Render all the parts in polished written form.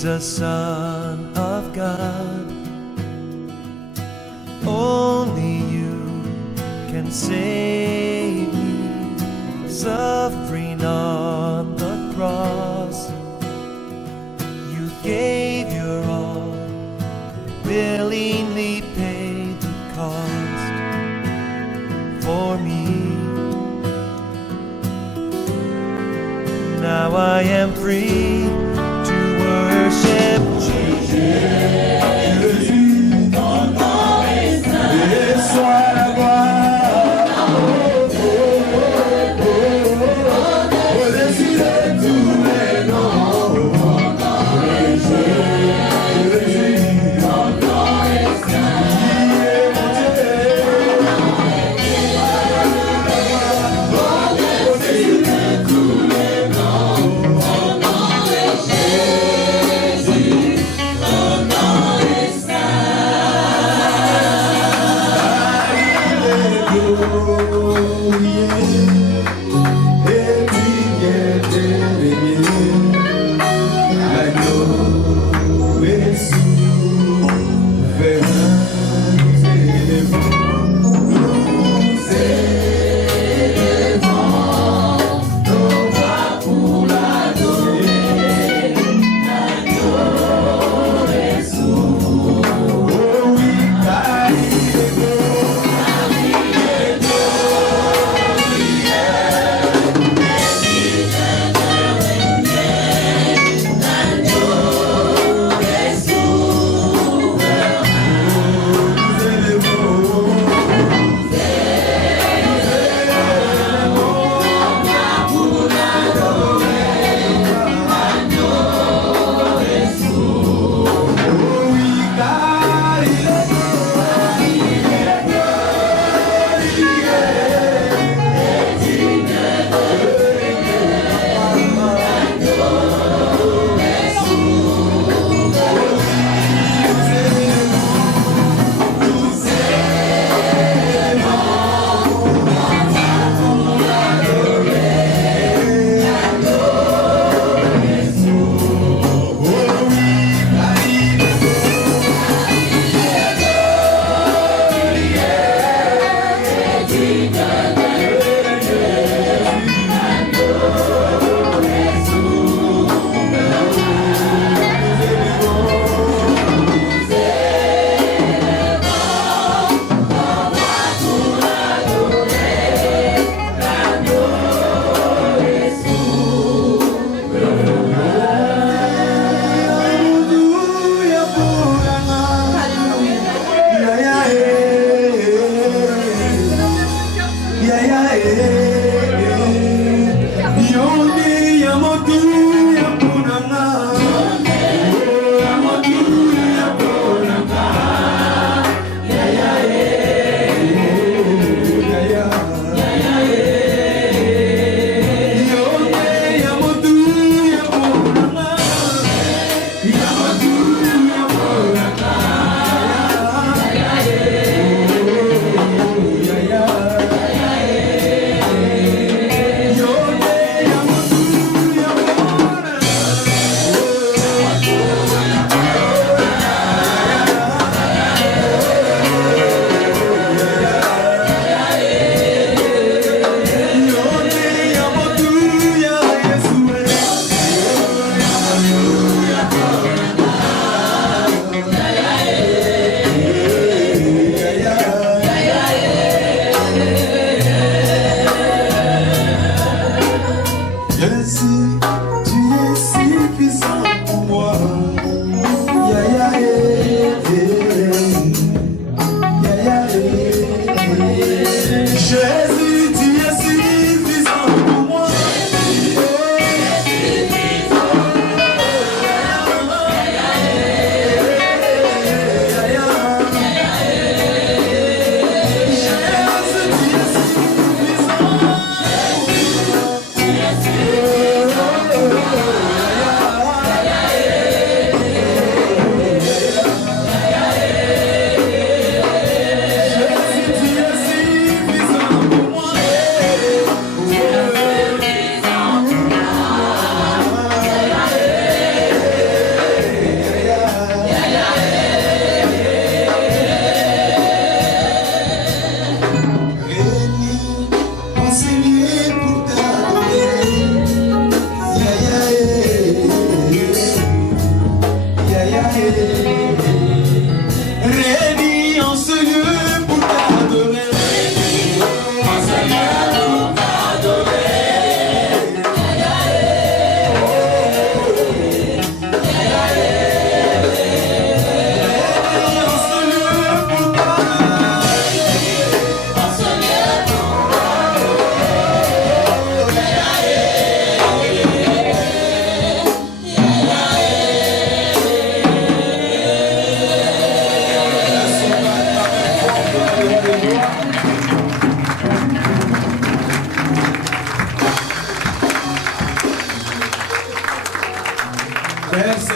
Jesus, Son of God. Only you can save me, suffering on the cross. You gave your all, willingly paid the cost for me. Now I am free to worship Jesus.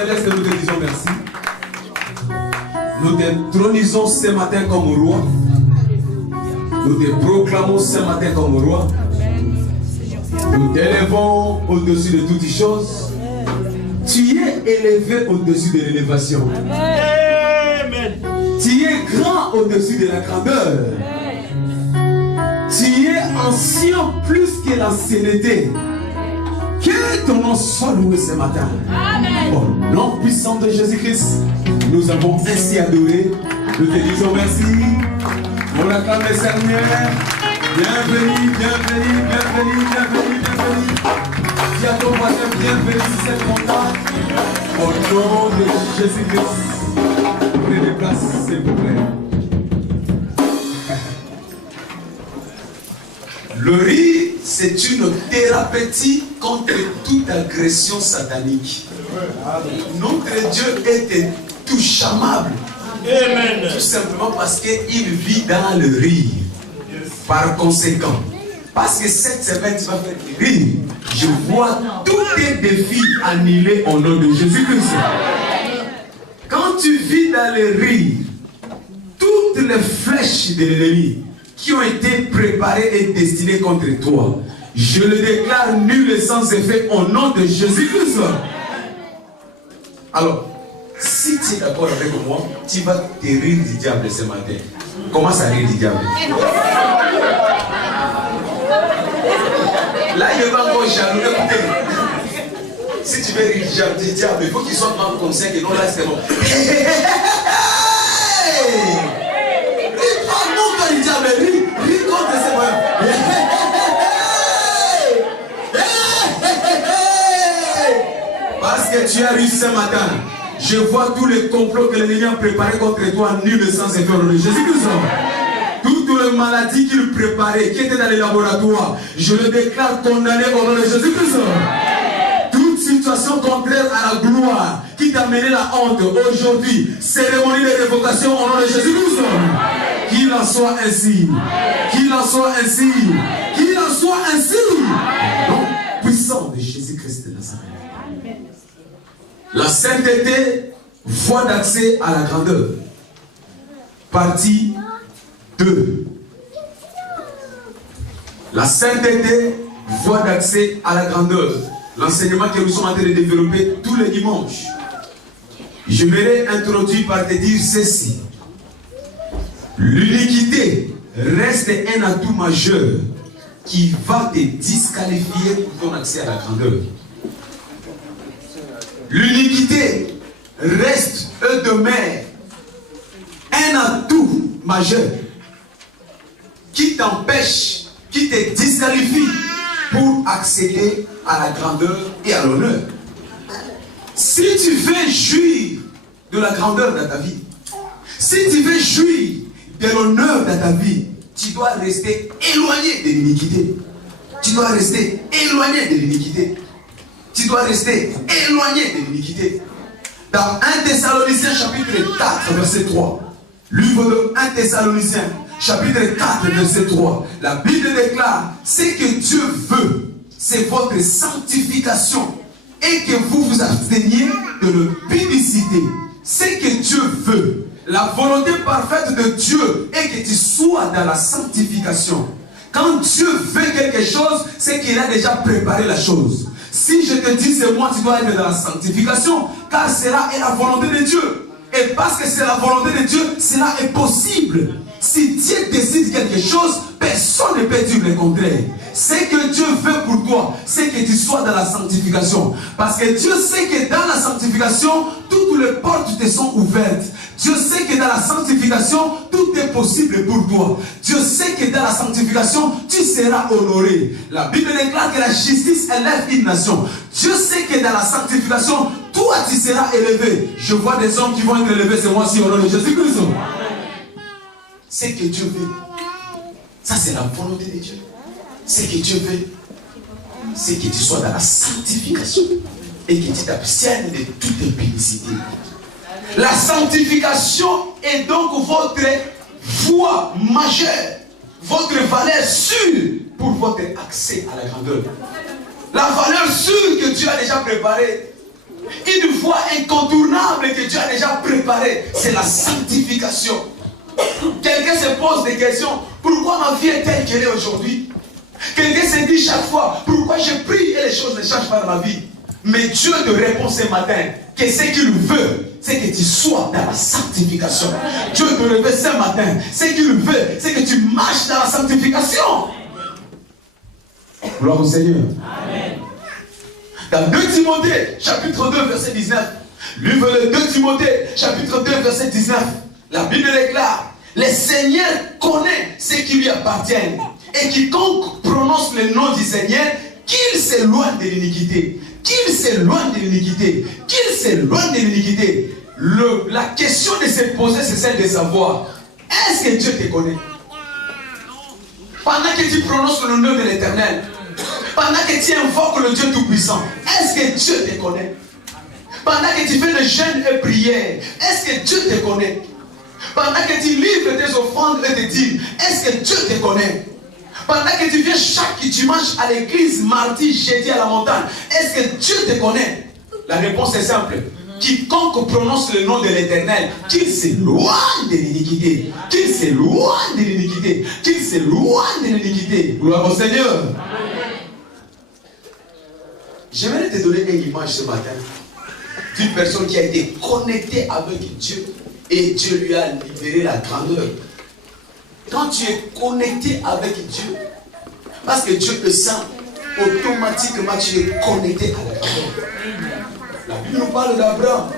céleste, nous te disons merci. Nous t'intronisons ce matin comme roi. Nous te proclamons ce matin comme roi. Nous t'élevons au-dessus de toutes choses. Tu es élevé au-dessus de l'élévation. Tu es grand au-dessus de la grandeur. Tu es ancien plus que l'ancienneté. Que ton nom soit loué ce matin. Au nom puissant de Jésus-Christ, nous avons ainsi adoré. Nous te disons merci. On acclame le Seigneur. Bienvenue, bienvenue, bienvenue, bienvenue, bienvenue. Dis à ton voisin, bienvenue sur cette montagne. Au nom de Jésus-Christ. Prenez des places, s'il vous plaît. Le rire, c'est une thérapeutie contre toute agression satanique. Notre Dieu est intouchable. Amen. Tout simplement parce qu'il vit dans le rire. Par conséquent, parce que cette semaine tu vas faire du rire, je vois tous tes défis annulés au nom de Jésus-Christ. Quand tu vis dans le rire, toutes les flèches de l'ennemi qui ont été préparées et destinées contre toi, je le déclare nul et sans effet au nom de Jésus-Christ. Alors, si tu es d'accord avec moi, tu vas te rire du diable ce matin. Commence à rire du diable. Là, il va encore jaloux. Écoutez, si tu veux rire du diable, il faut qu'il soit mal conscient et non là, c'est bon. Ris pas contre le diable, ris contre ses moyens. Parce que tu as ri ce matin. Je vois tous les complots que l'ennemi a préparés contre toi, nul et sans effet au nom de Jésus-Christ. Toutes les maladies qu'il préparait, qui étaient dans les laboratoires, je le déclare condamné au nom de Jésus-Christ. Toute situation contraire à la gloire qui t'a mené la honte aujourd'hui, cérémonie de révocation au nom de Jésus-Christ. Qu'il en soit ainsi. Qu'il en soit ainsi. Qu'il en soit ainsi. Donc, puissant de Jésus-Christ de Nazareth. La sainteté, voie d'accès à la grandeur. Partie 2. La sainteté, voie d'accès à la grandeur. L'enseignement que nous sommes en train de développer tous les dimanches. Je m'ai introduit par te dire ceci. L'iniquité reste un atout majeur qui va te disqualifier pour ton accès à la grandeur. L'iniquité reste demeure un atout majeur qui t'empêche, qui te disqualifie pour accéder à la grandeur et à l'honneur. Si tu veux jouir de la grandeur dans ta vie, si tu veux jouir de l'honneur dans ta vie, tu dois rester éloigné de l'iniquité. Tu dois rester éloigné de l'iniquité. Tu dois rester éloigné de l'iniquité. Dans 1 Thessaloniciens chapitre 4 verset 3. Livre de 1 Thessaloniciens chapitre 4 verset 3. La Bible déclare, ce que Dieu veut, c'est votre sanctification et que vous vous absteniez de l'impudicité. Ce que Dieu veut, la volonté parfaite de Dieu est que tu sois dans la sanctification. Quand Dieu veut quelque chose, c'est qu'il a déjà préparé la chose. Si je te dis c'est moi, tu dois être dans la sanctification, car cela est la volonté de Dieu. Et parce que c'est la volonté de Dieu, cela est possible. Si Dieu décide quelque chose, personne ne peut dire le contraire. Ce que Dieu veut pour toi, c'est que tu sois dans la sanctification. Parce que Dieu sait que dans la sanctification, toutes les portes te sont ouvertes. Dieu sait que dans la sanctification, tout est possible pour toi. Dieu sait que dans la sanctification, tu seras honoré. La Bible déclare que la justice élève une nation. Dieu sait que dans la sanctification, toi tu seras élevé. Je vois des hommes qui vont être élevés, c'est moi aussi au nom de Jésus-Christ. C'est que Dieu veut. Ça c'est la volonté de Dieu. C'est que Dieu veut. C'est que tu sois dans la sanctification. Et que tu t'abstiennes de toute impudicité. La sanctification est donc votre voie majeure, votre valeur sûre pour votre accès à la grandeur. La valeur sûre que Dieu a déjà préparée Une voie incontournable que Dieu a déjà préparée, c'est la sanctification. Quelqu'un se pose des questions. Pourquoi ma vie est telle qu'elle est aujourd'hui? Quelqu'un se dit chaque fois, pourquoi je prie et les choses ne changent pas dans ma vie? Mais Dieu te répond ce matin que ce qu'il veut, c'est que tu sois dans la sanctification. Dieu te réveille ce matin. Ce qu'il veut, c'est que tu marches dans la sanctification. Gloire au Seigneur. Amen. Dans 2 Timothée, chapitre 2, verset 19. Livre le 2 Timothée, chapitre 2, verset 19. La Bible déclare, le Seigneur connaît ce qui lui appartient. Et quiconque prononce le nom du Seigneur, qu'il s'éloigne de l'iniquité. Qu'il s'éloigne de l'iniquité. Qu'il s'éloigne de l'iniquité. La question de se poser, c'est celle de savoir, est-ce que Dieu te connaît? Pendant que tu prononces le nom de l'Éternel, pendant que tu invoques le Dieu Tout-Puissant, est-ce que Dieu te connaît? Pendant que tu fais le jeûne et prière, est-ce que Dieu te connaît? Pendant que tu livres tes offrandes et tes dîmes, est-ce que Dieu te connaît? Pendant que tu viens chaque dimanche à l'église, mardi, jeudi à la montagne, est-ce que Dieu te connaît? La réponse est simple. Quiconque prononce le nom de l'Éternel, qu'il s'éloigne de l'iniquité. Qu'il s'éloigne de l'iniquité. Qu'il s'éloigne de l'iniquité. Gloire au Seigneur. J'aimerais te donner une image ce matin d'une personne qui a été connectée avec Dieu et Dieu lui a libéré la grandeur. Quand tu es connecté avec Dieu, parce que Dieu te sent, automatiquement tu es connecté à la grandeur. La Bible nous parle d'Abraham.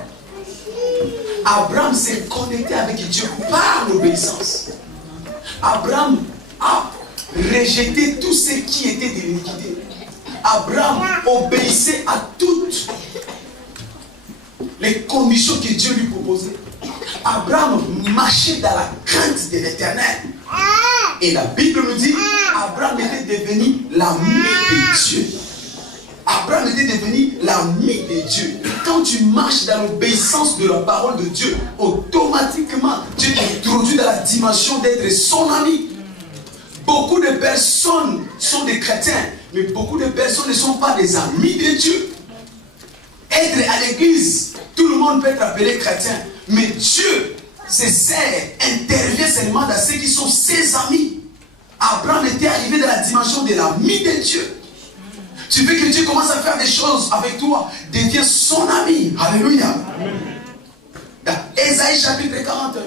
Abraham s'est connecté avec Dieu par l'obéissance. Abraham a rejeté tout ce qui était de l'iniquité. Abraham obéissait à toutes les conditions que Dieu lui proposait. Abraham marchait dans la crainte de l'Éternel. Et la Bible nous dit, Abraham était devenu l'ami de Dieu. Abraham était devenu l'ami de Dieu. Quand tu marches dans l'obéissance de la parole de Dieu, automatiquement, Dieu t'introduit dans la dimension d'être son ami. Beaucoup de personnes sont des chrétiens, mais beaucoup de personnes ne sont pas des amis de Dieu. Être à l'église, tout le monde peut être appelé chrétien, mais Dieu se sert, intervient seulement dans ceux qui sont ses amis. Abraham était arrivé dans la dimension de l'ami de Dieu. Tu veux que Dieu commence à faire des choses avec toi, deviens son ami. Alléluia. Dans Ésaïe chapitre 41,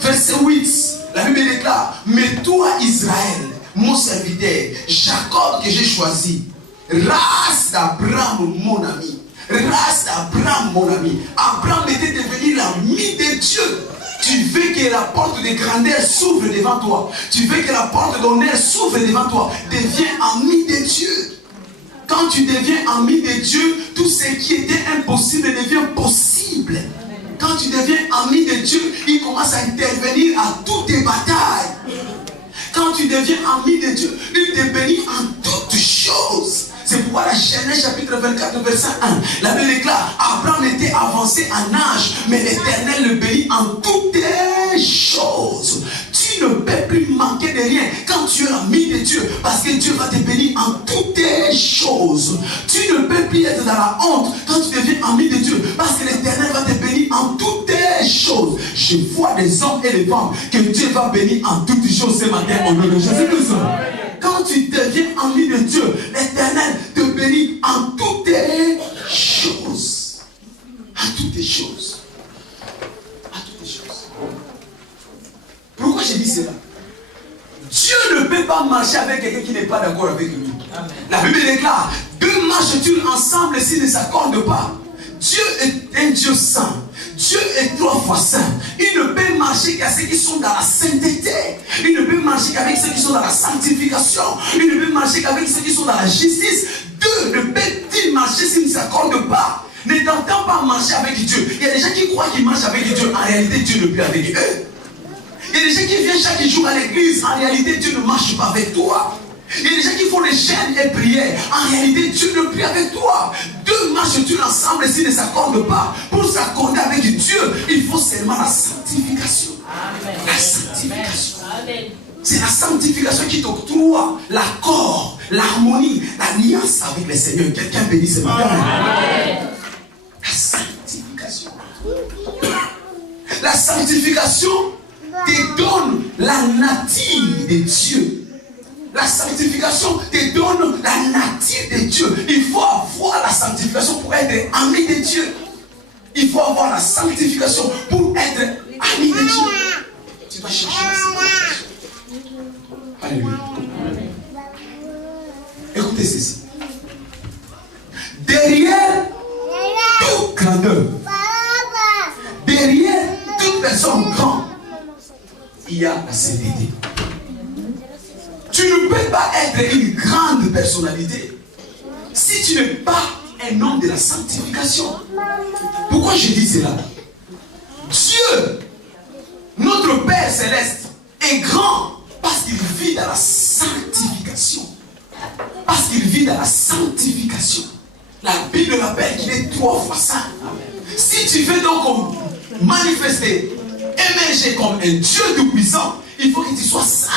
verset 8, la Bible déclare, mais toi Israël, mon serviteur, Jacob que j'ai choisi, race d'Abraham mon ami, race d'Abraham mon ami. Abraham était devenu l'ami de Dieu. Tu veux que la porte de grandeur s'ouvre devant toi. Tu veux que la porte d'honneur s'ouvre devant toi. Deviens ami de Dieu. Quand tu deviens ami de Dieu, tout ce qui était impossible devient possible. Quand tu deviens ami de Dieu, il commence à intervenir à toutes tes batailles. Quand tu deviens ami de Dieu, il te bénit en toutes choses. C'est pourquoi la Genèse chapitre 24 verset 1, la Bible déclare, Abraham était avancé en âge, mais l'Éternel le bénit en toutes choses. Tu ne peux plus manquer de rien quand tu es l'ami de Dieu, parce que Dieu va te bénir en toutes choses. Tu ne peux plus être dans la honte quand tu deviens ami de Dieu, parce que l'Éternel va te bénir en toutes choses. Je vois des hommes et des femmes que Dieu va bénir en toutes choses ce matin au nom de Jésus-Christ. Quand tu deviens ami de Dieu, l'Éternel te bénit en toutes choses. En toutes choses. En toutes choses. Pourquoi j'ai dit cela? Dieu ne peut pas marcher avec quelqu'un qui n'est pas d'accord avec lui. Amen. La Bible déclare, deux marchent-ils ensemble s'ils ne s'accordent pas? Dieu est un Dieu saint. Dieu est 3 fois saint. Il ne peut marcher qu'à ceux qui sont dans la sainteté. Il ne peut marcher qu'avec ceux qui sont dans la sanctification. Il ne peut marcher qu'avec ceux qui sont dans la justice. Deux ne peuvent-ils marcher s'ils ne s'accordent pas? Ne t'entends pas marcher avec Dieu. Il y a des gens qui croient qu'ils marchent avec Dieu. En réalité, Dieu ne peut plus avec eux. Il y a des gens qui viennent chaque jour à l'église. En réalité, Dieu ne marche pas avec toi. Il y a des gens qui font les chaînes et prières. En réalité, Dieu ne prie avec toi. Deux marchent-ils ensemble s'ils ne s'accordent pas? Pour s'accorder avec Dieu, il faut seulement la sanctification. Amen. La sanctification. C'est la sanctification qui t'octroie l'accord, l'harmonie, l'alliance avec le Seigneur. Quelqu'un bénit ce matin. La La sanctification te donne la nature de Dieu. La sanctification te donne la nature de Dieu. Il faut avoir la sanctification pour être ami de Dieu. Il faut avoir la sanctification pour être ami de Dieu. Tu dois chercher la sanctification. Alléluia. Écoutez ceci. Derrière toute grandeur, derrière toute personne grande, il y a la sainteté. Tu ne peux pas être une grande personnalité si tu n'es pas un homme de la sanctification. Pourquoi je dis cela? Dieu, notre Père céleste, est grand parce qu'il vit dans la sanctification. Parce qu'il vit dans la sanctification. La Bible rappelle qu'il est 3 fois saint. Si tu veux donc manifester, émerger comme un Dieu tout-puissant, il faut que tu sois saint.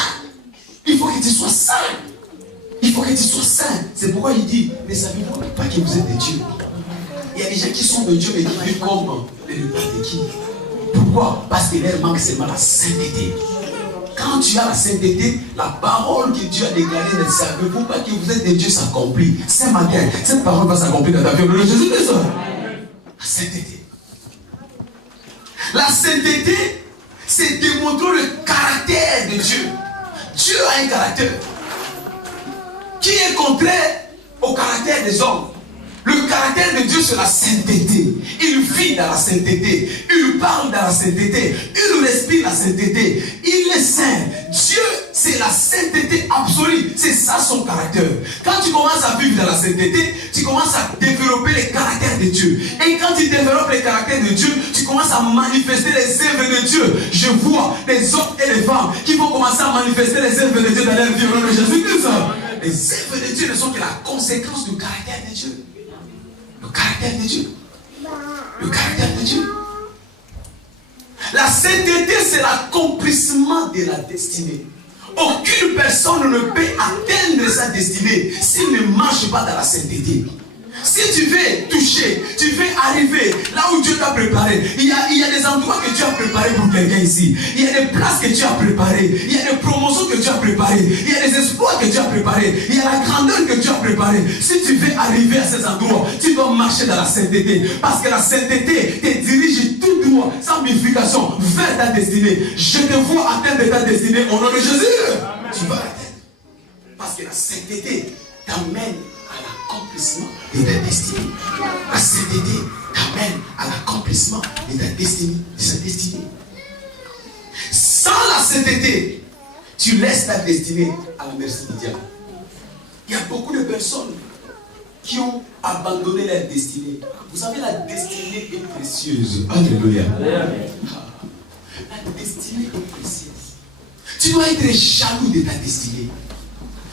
Il faut que tu sois saint. Il faut que tu sois saint. C'est pourquoi il dit, ne savez-vous pas que vous êtes des dieux? Il y a des gens qui sont des dieux mais qui vivent comme les repas de qui? Pourquoi? Parce que leur manque seulement la sainteté. Quand tu as la sainteté, la parole que Dieu a déclarée, ne savez-vous pas que vous êtes des dieux s'accomplit. Ce matin, cette parole va s'accomplir dans ta vie. Le Jésus-Christ. La sainteté. La sainteté, c'est démontrer le caractère de Dieu. Dieu a un caractère qui est contraire au caractère des hommes. Le caractère de Dieu, c'est la sainteté. Il vit dans la sainteté. Il parle dans la sainteté. Il respire la sainteté. Il est saint. Dieu, c'est la sainteté absolue. C'est ça son caractère. Quand tu commences à vivre dans la sainteté, tu commences à développer les caractères de Dieu. Et quand tu développes les caractères de Dieu, tu commences à manifester les œuvres de Dieu. Je vois les hommes et les femmes qui vont commencer à manifester les œuvres de Dieu dans leur vie. Au nom de Jésus-Christ. Les œuvres de Dieu ne sont que la conséquence du caractère de Dieu. Le caractère de Dieu. Le caractère de Dieu. La sainteté, c'est l'accomplissement de la destinée. Aucune personne ne peut atteindre sa destinée s'il ne marche pas dans la sainteté. Si tu veux toucher, tu veux arriver là où Dieu t'a préparé, il y a des endroits que Dieu a préparés pour quelqu'un ici. Il y a des places que Dieu a préparées. Il y a des promotions que Dieu a préparées. Il y a des espoirs que Dieu a préparés. Il y a la grandeur que Dieu a préparée. Si tu veux arriver à ces endroits, tu dois marcher dans la sainteté. Parce que la sainteté te dirige tout droit, sans bifurcation, vers ta destinée. Je te vois atteindre ta destinée au nom de Jésus. Amen. Tu vas l'atteindre. Parce que la sainteté t'amène à l'accomplissement de ta destinée. La sainteté t'amène à l'accomplissement de ta destinée, de sa destinée. Sans la sainteté, tu laisses ta destinée à la merci du diable. Il y a beaucoup de personnes qui ont abandonné leur destinée. Vous savez, la destinée est précieuse. Alléluia. La destinée est précieuse. Tu dois être jaloux de ta destinée.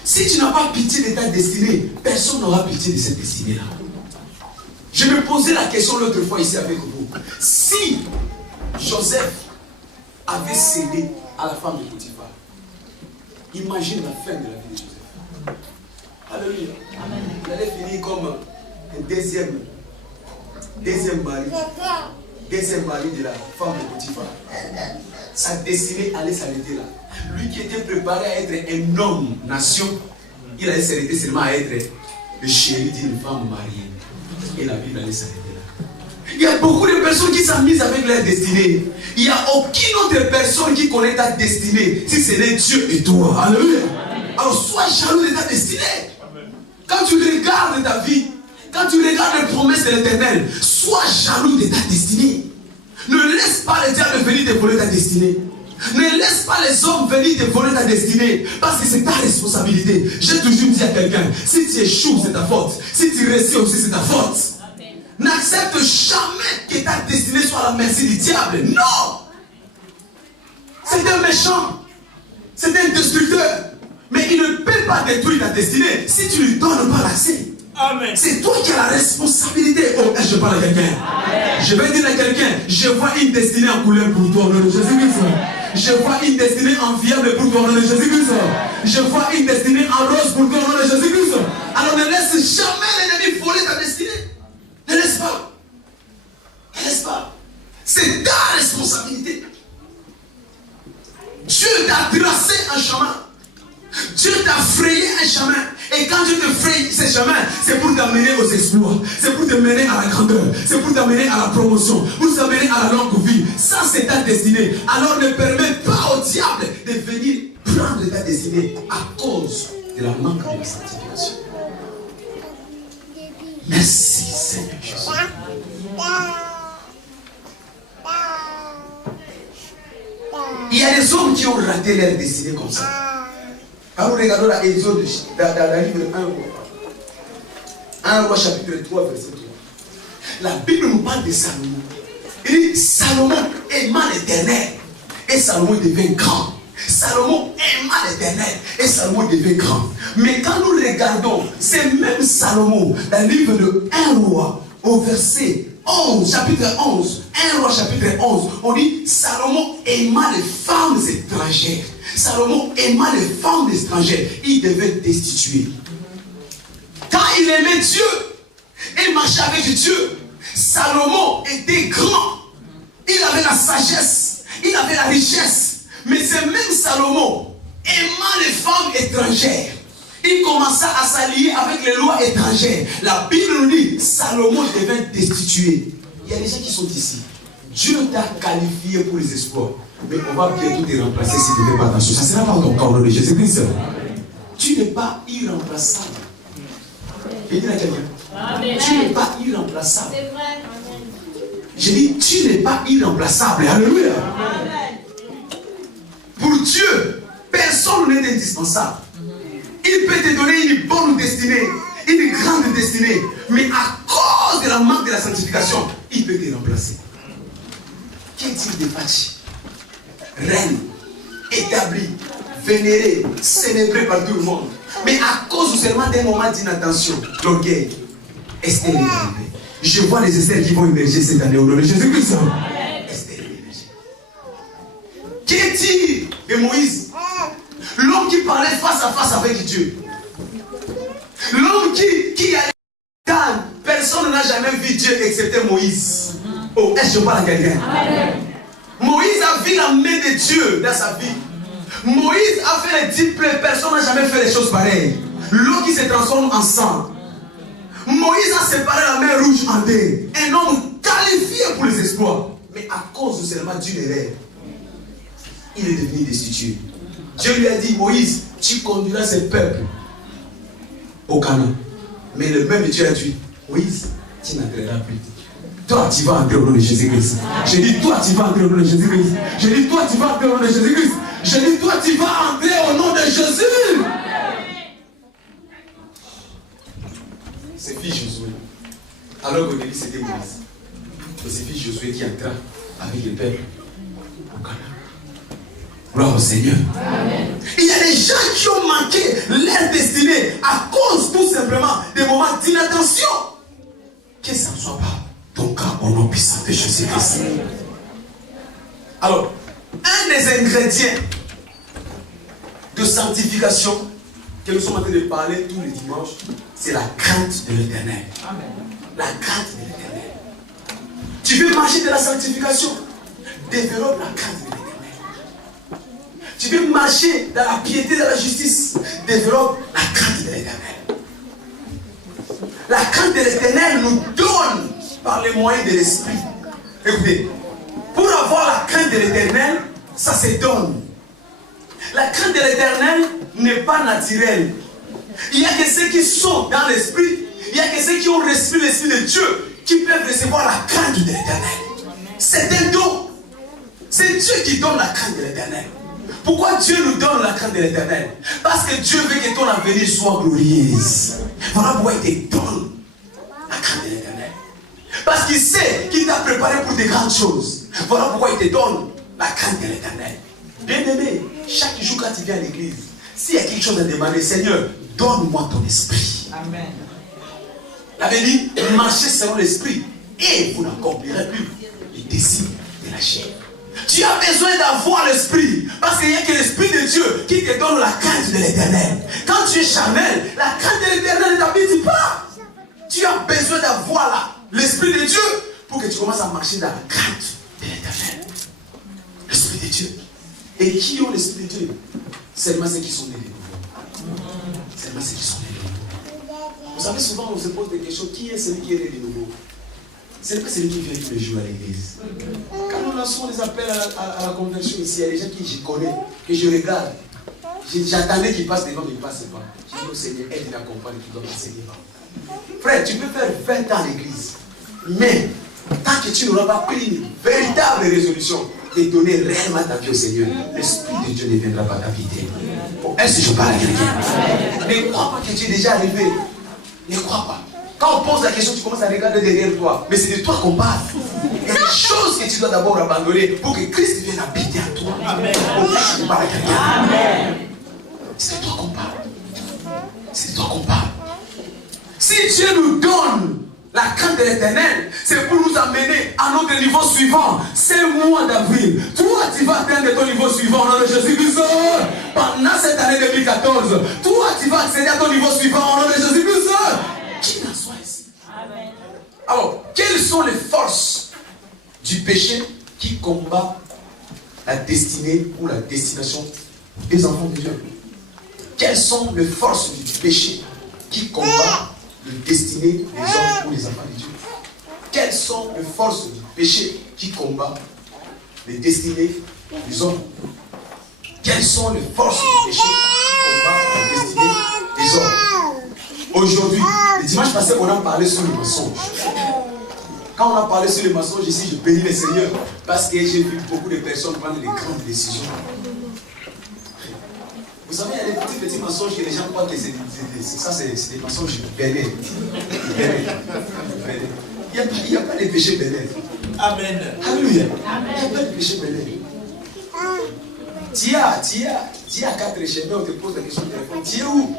Si tu n'as pas pitié de ta destinée, personne n'aura pitié de cette destinée-là. Je me posais la question l'autre fois ici avec vous. Si Joseph avait cédé à la femme de Potiphar, imagine la fin de la vie de Joseph. Alléluia. Amen. Il allait finir comme un deuxième mari. Deuxième mari de la femme de Potiphar. Sa destinée allait s'arrêter là. Lui qui était préparé à être un homme, nation, il allait s'arrêter seulement à être le chéri d'une femme mariée. Et la Bible allait s'arrêter là. Il y a beaucoup de personnes qui s'amusent avec leur destinée. Il n'y a aucune autre personne qui connaît ta destinée si ce n'est Dieu et toi. Alléluia. Alors sois jaloux de ta destinée. Quand tu regardes ta vie, quand tu regardes les promesses de l'Éternel, sois jaloux de ta destinée. Ne laisse pas le diable venir te voler ta destinée. Ne laisse pas les hommes venir te voler ta destinée. Parce que c'est ta responsabilité. J'ai toujours dit à quelqu'un, si tu échoues, c'est ta faute. Si tu réussis aussi, c'est ta faute. N'accepte jamais que ta destinée soit à la merci du diable. Non. C'est un méchant. C'est un destructeur. Mais il ne peut pas détruire ta destinée si tu ne lui donnes pas l'accès. Amen. C'est toi qui as la responsabilité. Oh, je parle à quelqu'un. Je vais dire à quelqu'un, je vois une destinée en couleur pour toi, au nom de Jésus-Christ. Je vois une destinée enviable pour toi, au nom de Jésus-Christ. Je vois une destinée en rose pour toi, au nom de Jésus-Christ. Alors ne laisse jamais l'ennemi voler ta destinée. Ne laisse pas. Ne laisse pas. C'est ta responsabilité. quand Dieu te fraye ces chemins, c'est pour t'amener aux exploits, c'est pour te mener à la grandeur, c'est pour t'amener à la promotion, pour t'amener à la longue vie. Ça, c'est ta destinée. Alors ne permets pas au diable de venir prendre ta destinée à cause de la manque de la sanctification. Merci Seigneur Jésus. Il y a des hommes qui ont raté leur destinée comme ça. Quand nous regardons la Exode, dans le livre 1 roi chapitre 3 verset 3, la Bible nous parle de Salomon. Il dit Salomon aima l'Éternel et Salomon devint grand. Salomon aima l'Éternel et Salomon devint grand. Mais quand nous regardons, c'est même Salomon, dans le livre de 1 roi, au verset 11, chapitre 11, 1 roi chapitre 11, on dit Salomon aima les femmes étrangères. Salomon aima les femmes étrangères. Il devait destituer. Quand il aimait Dieu et marchait avec Dieu, Salomon était grand. Il avait la sagesse, il avait la richesse. Mais c'est même Salomon aimant les femmes étrangères. Il commença à s'allier avec les lois étrangères. La Bible nous dit Salomon devait destituer. Il y a des gens qui sont ici. Dieu t'a qualifié pour les exploits. Mais on va bientôt te remplacer si tu ne fais pas attention. Ça ne sera pas ton corps de Jésus-Christ. Tu n'es pas irremplaçable. Et dis à quelqu'un. Tu n'es pas irremplaçable. C'est vrai. J'ai dit, tu n'es pas irremplaçable. Alléluia. Pour Dieu, personne n'est indispensable. Il peut te donner une bonne destinée, une grande destinée. Mais à cause de la manque de la sanctification, il peut te remplacer. Qu'est-il de Pachi? Reine, établie, vénérée, célébrée par tout le monde. Mais à cause seulement d'un moment d'inattention, l'orgueil, Esther est arrivée. Je vois les Esther qui vont émerger cette année au nom de Jésus-Christ. Esther est émergée. Qu'est-il de Moïse? L'homme qui parlait face à face avec Dieu. L'homme qui allait dans. Personne n'a jamais vu Dieu excepté Moïse. Oh, est-ce que je parle à quelqu'un? Moïse a vu la main de Dieu dans sa vie. Moïse a fait les 10 plaies. Personne n'a jamais fait les choses pareilles. L'eau qui se transforme en sang. Moïse a séparé la mer rouge en deux. Un homme qualifié pour les exploits. Mais à cause seulement d'une erreur, il est devenu destitué. Dieu lui a dit, Moïse, tu conduiras ce peuple au Canaan. Mais le même Dieu a dit, Moïse, tu n'entreras plus. Toi, tu vas entrer au nom de Jésus-Christ. J'ai dit, toi, tu vas entrer au nom de Jésus-Christ. J'ai dit, toi, tu vas entrer au nom de Jésus-Christ. J'ai dit, toi, tu vas entrer au nom de Jésus. C'est fils Josué. Alors qu'au début, c'était Moïse. Mais c'est fils Josué qui entra avec le peuple au Canaan. Gloire au Seigneur. Amen. Il y a des gens qui ont manqué leur destinée à cause tout simplement des moments d'inattention. Que ça ne soit pas ton cas au nom puissant de Jésus-Christ. Alors, un des ingrédients de sanctification que nous sommes en train de parler tous les dimanches, c'est la crainte de l'Éternel. La crainte de l'Éternel. Tu veux marcher de la sanctification? Développe la crainte de l'Éternel. Tu veux marcher dans la piété de la justice? Développe la crainte de l'Éternel. La crainte de l'Éternel nous donne par les moyens de l'esprit. Écoutez, pour avoir la crainte de l'Éternel, ça se donne. La crainte de l'Éternel n'est pas naturelle. Il n'y a que ceux qui sont dans l'esprit, il n'y a que ceux qui ont l'esprit de Dieu qui peuvent recevoir la crainte de l'Éternel. C'est un don. C'est Dieu qui donne la crainte de l'Éternel. Pourquoi Dieu nous donne la crainte de l'Éternel? Parce que Dieu veut que ton avenir soit glorieuse. Voilà pourquoi il te donne la crainte de l'Éternel. Parce qu'il sait qu'il t'a préparé pour des grandes choses. Voilà pourquoi il te donne la crainte de l'Éternel. Bien-aimé, chaque jour quand tu viens à l'église, s'il y a quelque chose à demander, Seigneur, donne-moi ton esprit. Amen. Il avait dit, marchez selon l'esprit et vous n'accomplirez plus les désirs de la chair. Tu as besoin d'avoir l'esprit, parce qu'il n'y a que l'esprit de Dieu qui te donne la crainte de l'Éternel. Quand tu es charnel, la crainte de l'Éternel ne t'habite pas. Tu as besoin d'avoir l'esprit de Dieu pour que tu commences à marcher dans la crainte de l'Éternel. L'esprit de Dieu. Et qui ont l'esprit de Dieu? Seulement ceux qui sont nés de nouveau. Seulement ceux qui sont nés de nouveau. Vous savez, souvent on se pose des questions. Qui est celui qui est né de nouveau? Ce n'est pas celui qui vient tous les jours à l'église. Quand on lançons les appels à la conversion ici, il y a des gens que je connais, que je regarde. J'attendais qu'ils passent devant, mais ils ne passent pas. Je dis au Seigneur, aide et accompagne, tu dois passer devant. Frère, tu peux faire 20 ans à l'église, mais tant que tu n'auras pas pris une véritable résolution de donner réellement ta vie au Seigneur, l'Esprit de Dieu ne viendra pas t'habiter. Est-ce que je parle à quelqu'un? Ne crois pas que tu es déjà arrivé. Ne crois pas. Quand on pose la question, tu commences à regarder derrière toi. Mais c'est de toi qu'on parle. Il y a des choses que tu dois d'abord abandonner pour que Christ vienne habiter à toi. Amen. Est-ce que je parle à quelqu'un? Amen. C'est de toi qu'on parle. C'est de toi qu'on parle. Si Dieu nous donne la crainte de l'Éternel, c'est pour nous amener à notre niveau suivant. C'est le mois d'avril. Toi, tu vas atteindre ton niveau suivant au nom de Jésus-Christ. Pendant cette année 2014, toi, tu vas accéder à ton niveau suivant au nom de Jésus-Christ. Qui n'en soit ici. Amen. Alors, quelles sont les forces du péché qui combattent la destinée ou la destination des enfants de Dieu? Quelles sont les forces du péché qui combattent la destinée des hommes ou des enfants de Dieu? Quelles sont les forces du péché qui combattent les destinées des hommes? Quelles sont les forces du péché qui combattent la destinée des hommes? Aujourd'hui, le dimanche passé, on a parlé sur le mensonge. Quand on a parlé sur le mensonge ici, je bénis le Seigneur parce que j'ai vu beaucoup de personnes prendre des grandes décisions. Vous savez, il y a des petits mensonges que les gens croient que c'est des mensonges bénins. Il n'y a pas de péché bénin. Amen. Alléluia. Il n'y a pas de péché bénin. Tu as 4 chemins, on te pose la question de téléphone. Tu es où?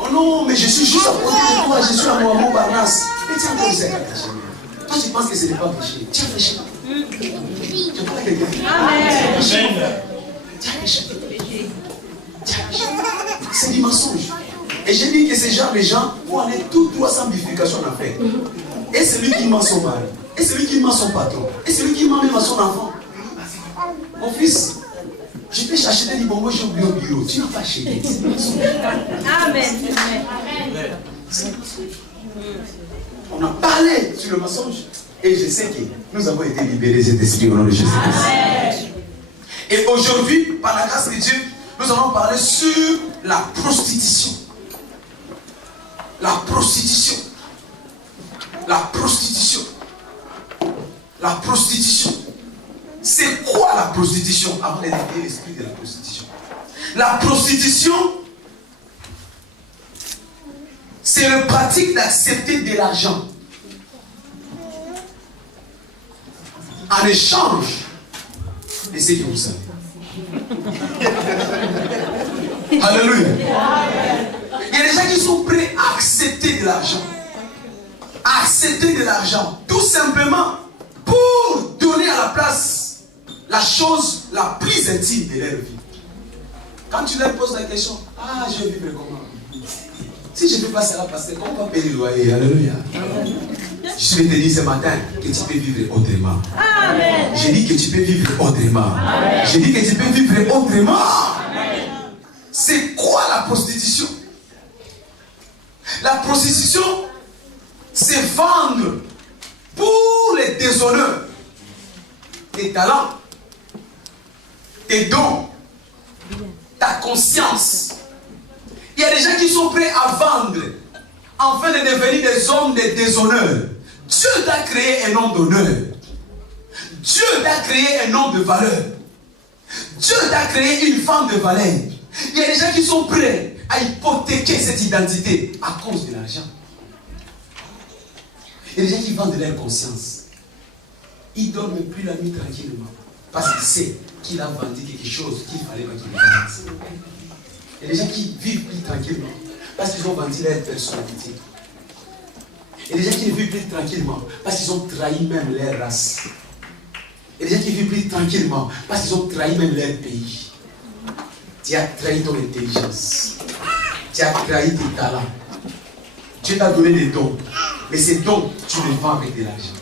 Oh non, mais je suis juste à côté de toi, je suis à Montparnasse. Mais tu as encore ces 4 chemins. Toi, tu penses que ce n'est pas péché. Tu as péché. Tu as pas quelqu'un. Amen. Tu as péché. C'est du mensonge. Et j'ai dit que ces gens, les gens, vont aller tout droit sans bifurcation en fait. Et celui qui ment son mari, et celui qui ment son patron, et celui qui ment même à son enfant. Mon fils, je peux chercher des bonbons, j'ai oublié au bureau. Tu n'as pas acheté. Amen. On a parlé sur le mensonge. Et je sais que nous avons été libérés de cet esprit au nom de Jésus-Christ. Et aujourd'hui, par la grâce de Dieu, nous allons parler sur la prostitution. La prostitution. La prostitution. La prostitution. C'est quoi la prostitution? Avant de définir l'esprit de la prostitution. La prostitution, c'est le pratique d'accepter de l'argent en échange de ce que vous savez. Alléluia. Il y a des gens qui sont prêts à accepter de l'argent. À accepter de l'argent. Tout simplement pour donner à la place la chose la plus intime de leur vie. Quand tu leur poses la question, ah, je vais vivre comment? Si je ne fais pas cela, parce que comment on va payer le loyer? Alléluia. Je vais te dire ce matin que tu peux vivre autrement. Amen. Je dis que tu peux vivre autrement. Amen. Je dis que tu peux vivre autrement. C'est quoi la prostitution? La prostitution, c'est vendre pour les déshonneurs tes talents, tes dons, ta conscience. Il y a des gens qui sont prêts à vendre afin de devenir des hommes de déshonneur. Dieu t'a créé un homme d'honneur. Dieu t'a créé un homme de valeur. Dieu t'a créé une femme de valeur. Il y a des gens qui sont prêts à hypothéquer cette identité à cause de l'argent. Il y a des gens qui vendent leur conscience. Ils ne dorment plus la nuit tranquillement parce qu'ils savent qu'il a vendu quelque chose qu'il ne fallait pas qu'il vende. Il y a des gens qui vivent plus tranquillement parce qu'ils ont vendu leur personnalité. Il y a des gens qui ne vivent plus tranquillement parce qu'ils ont trahi même leur race. Il y a des gens qui vivent plus tranquillement parce qu'ils ont trahi même leur pays. Tu as trahi ton intelligence. Tu as trahi tes talents. Dieu t'a donné des dons. Mais ces dons, tu les vends avec de l'argent.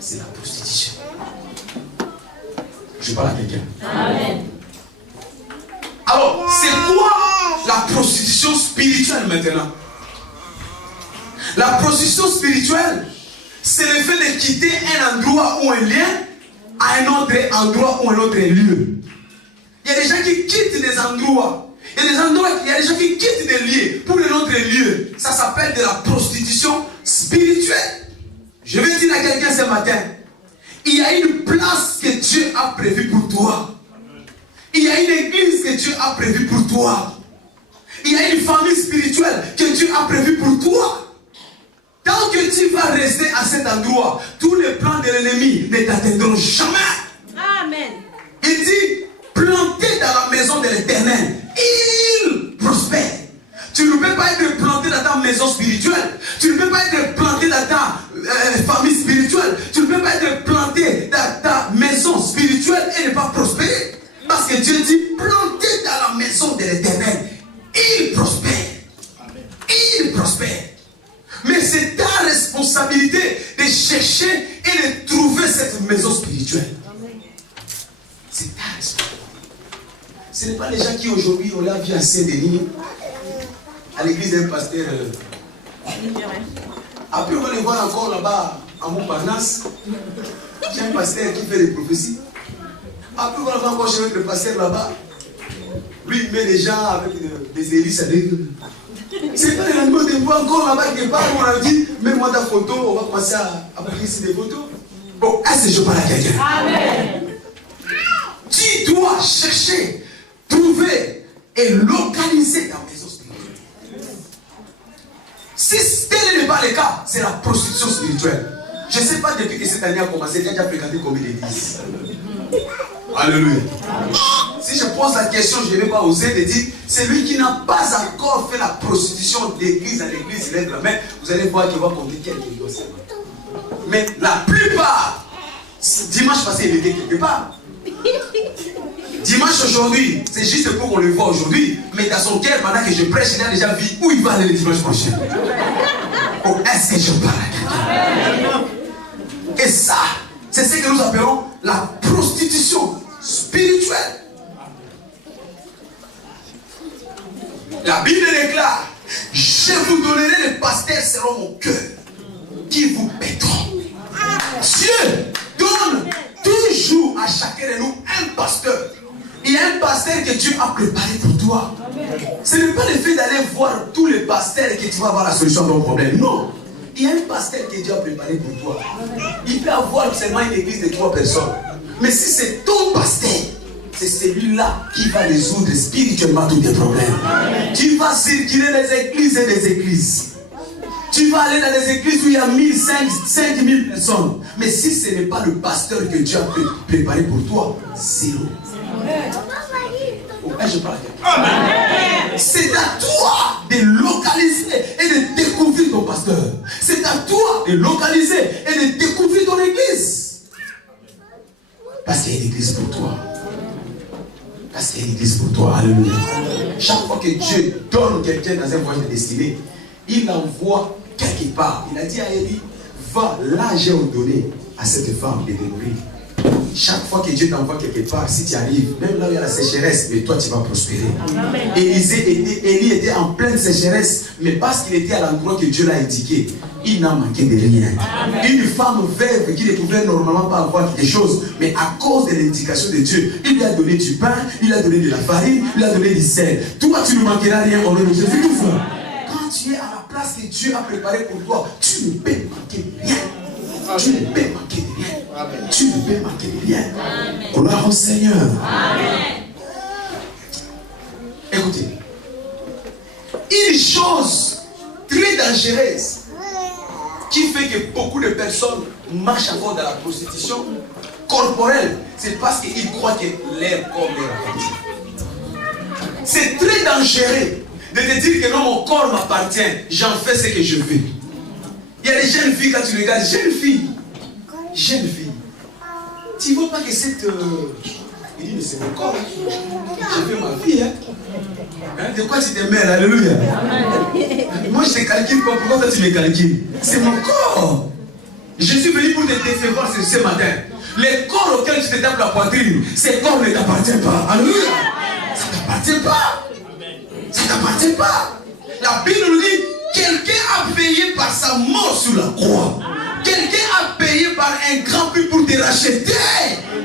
C'est la prostitution. Je parle à quelqu'un. Amen. Alors, c'est quoi la prostitution spirituelle maintenant? La prostitution spirituelle, c'est le fait de quitter un endroit ou un lien à un autre endroit ou un autre lieu. Il y a des gens qui quittent des endroits. Il y a des gens qui quittent des lieux pour un autre lieu. Ça s'appelle de la prostitution spirituelle. Je vais dire à quelqu'un ce matin, il y a une place que Dieu a prévue pour toi. Il y a une église que Dieu a prévue pour toi. Il y a une famille spirituelle que Dieu a prévue pour toi. Tant que tu vas rester à cet endroit, tous les plans de l'ennemi ne t'atteindront jamais. Amen. Il dit, planté dans la maison de l'Éternel, il prospère. Tu ne peux pas être planté dans ta maison spirituelle. Tu ne peux pas être planté dans ta famille spirituelle. Tu ne peux pas être planté dans ta maison spirituelle et ne pas prospérer. Parce que Dieu dit, planté dans la maison de l'Éternel, il prospère. Il prospère. Mais c'est ta responsabilité de chercher et de trouver cette maison spirituelle. C'est ta responsabilité. Ce n'est pas les gens qui aujourd'hui ont la vie à Saint-Denis, à l'église d'un pasteur. Après, on va les voir encore là-bas, à Montparnasse. Il y a un pasteur qui fait des prophéties. Après, on va les voir encore chez notre pasteur là-bas. Lui, il met les gens avec des hélices avec eux. C'est pas les animaux de voir encore là-bas quelque part où on a dit, mets-moi ta photo, on va commencer à prendre ici des photos. Bon, est-ce que je parle à quelqu'un? Amen. Tu dois chercher, trouver et localiser ta maison spirituelle. Si tel n'est pas le cas, c'est la prostitution spirituelle. Je ne sais pas depuis que cette année a commencé, tu as déjà fréquenté combien d'églises? Alléluia. Si je pose la question, je ne vais pas oser de dire, celui qui n'a pas encore fait la prostitution d'église à l'église, il lève la main, vous allez voir qu'il va compter quelques doses. Mais la plupart, dimanche passé, il était quelque part. Dimanche aujourd'hui, c'est juste pour qu'on le voit aujourd'hui, mais dans son cœur, pendant que je prêche, il a déjà vu où il va aller le dimanche prochain. Oh, est-ce que je parle à quelqu'un? Et ça, c'est ce que nous appelons la prostitution spirituelle. La Bible déclare, je vous donnerai les pasteurs selon mon cœur, qui vous paieront. Dieu donne toujours à chacun de nous un pasteur. Il y a un pasteur que Dieu a préparé pour toi. Ce n'est pas le fait d'aller voir tous les pasteurs que tu vas avoir la solution à ton problème. Non. Il y a un pasteur que Dieu a préparé pour toi. Il peut avoir seulement une église de 3 personnes. Mais si c'est ton pasteur, c'est celui-là qui va résoudre spirituellement tous tes problèmes. Tu vas circuler des églises et des églises. Tu vas aller dans des églises où il y a 1000, 5000 personnes. Mais si ce n'est pas le pasteur que Dieu a préparé pour toi, zéro. Je parle à quelqu'un. C'est à toi de localiser et de découvrir ton pasteur. C'est à toi de localiser et de découvrir ton église. Parce qu'il y a une église pour toi. Parce qu'il y a une église pour toi. Alléluia. Chaque fois que Dieu donne quelqu'un dans un voyage de destinée, il l'envoie quelque part. Il a dit à Élie, va, là j'ai ordonné à cette femme de demeurer. Chaque fois que Dieu t'envoie quelque part, si tu arrives, même là où il y a la sécheresse, mais toi tu vas prospérer. Élie était en pleine sécheresse, mais parce qu'il était à l'endroit que Dieu l'a indiqué, il n'a manqué de rien. Une femme veuve qui ne pouvait normalement pas avoir quelque chose, mais à cause de l'indication de Dieu, il lui a donné du pain, il lui a donné de la farine, il lui a donné du sel. Toi tu ne manqueras rien au nom de Jésus. Quand tu es à la place que Dieu a préparée pour toi, tu ne peux manquer de rien. Tu ne peux manquer de rien. Amen. Tu ne peux manquer de rien. Gloire au Seigneur. Amen. Écoutez, une chose très dangereuse qui fait que beaucoup de personnes marchent encore dans la prostitution corporelle, c'est parce qu'ils croient que leur corps leur appartient. C'est très dangereux de te dire que non, mon corps m'appartient, j'en fais ce que je veux. Il y a des jeunes filles, quand tu regardes, jeunes filles, tu ne vois pas que cette... Il dit, mais c'est mon corps, j'ai fait ma vie. De quoi tu te mêles, alléluia. Moi je te calcule pas, pourquoi toi tu me calcules? C'est mon corps. Je suis venu pour te décevoir ce matin. Le corps auquel tu te tapes la poitrine, ce corps ne t'appartient pas, alléluia. Ça ne t'appartient pas. Ça ne t'appartient pas. La Bible nous dit, quelqu'un a payé par sa croix. Quelqu'un a payé par un grand prix pour te racheter.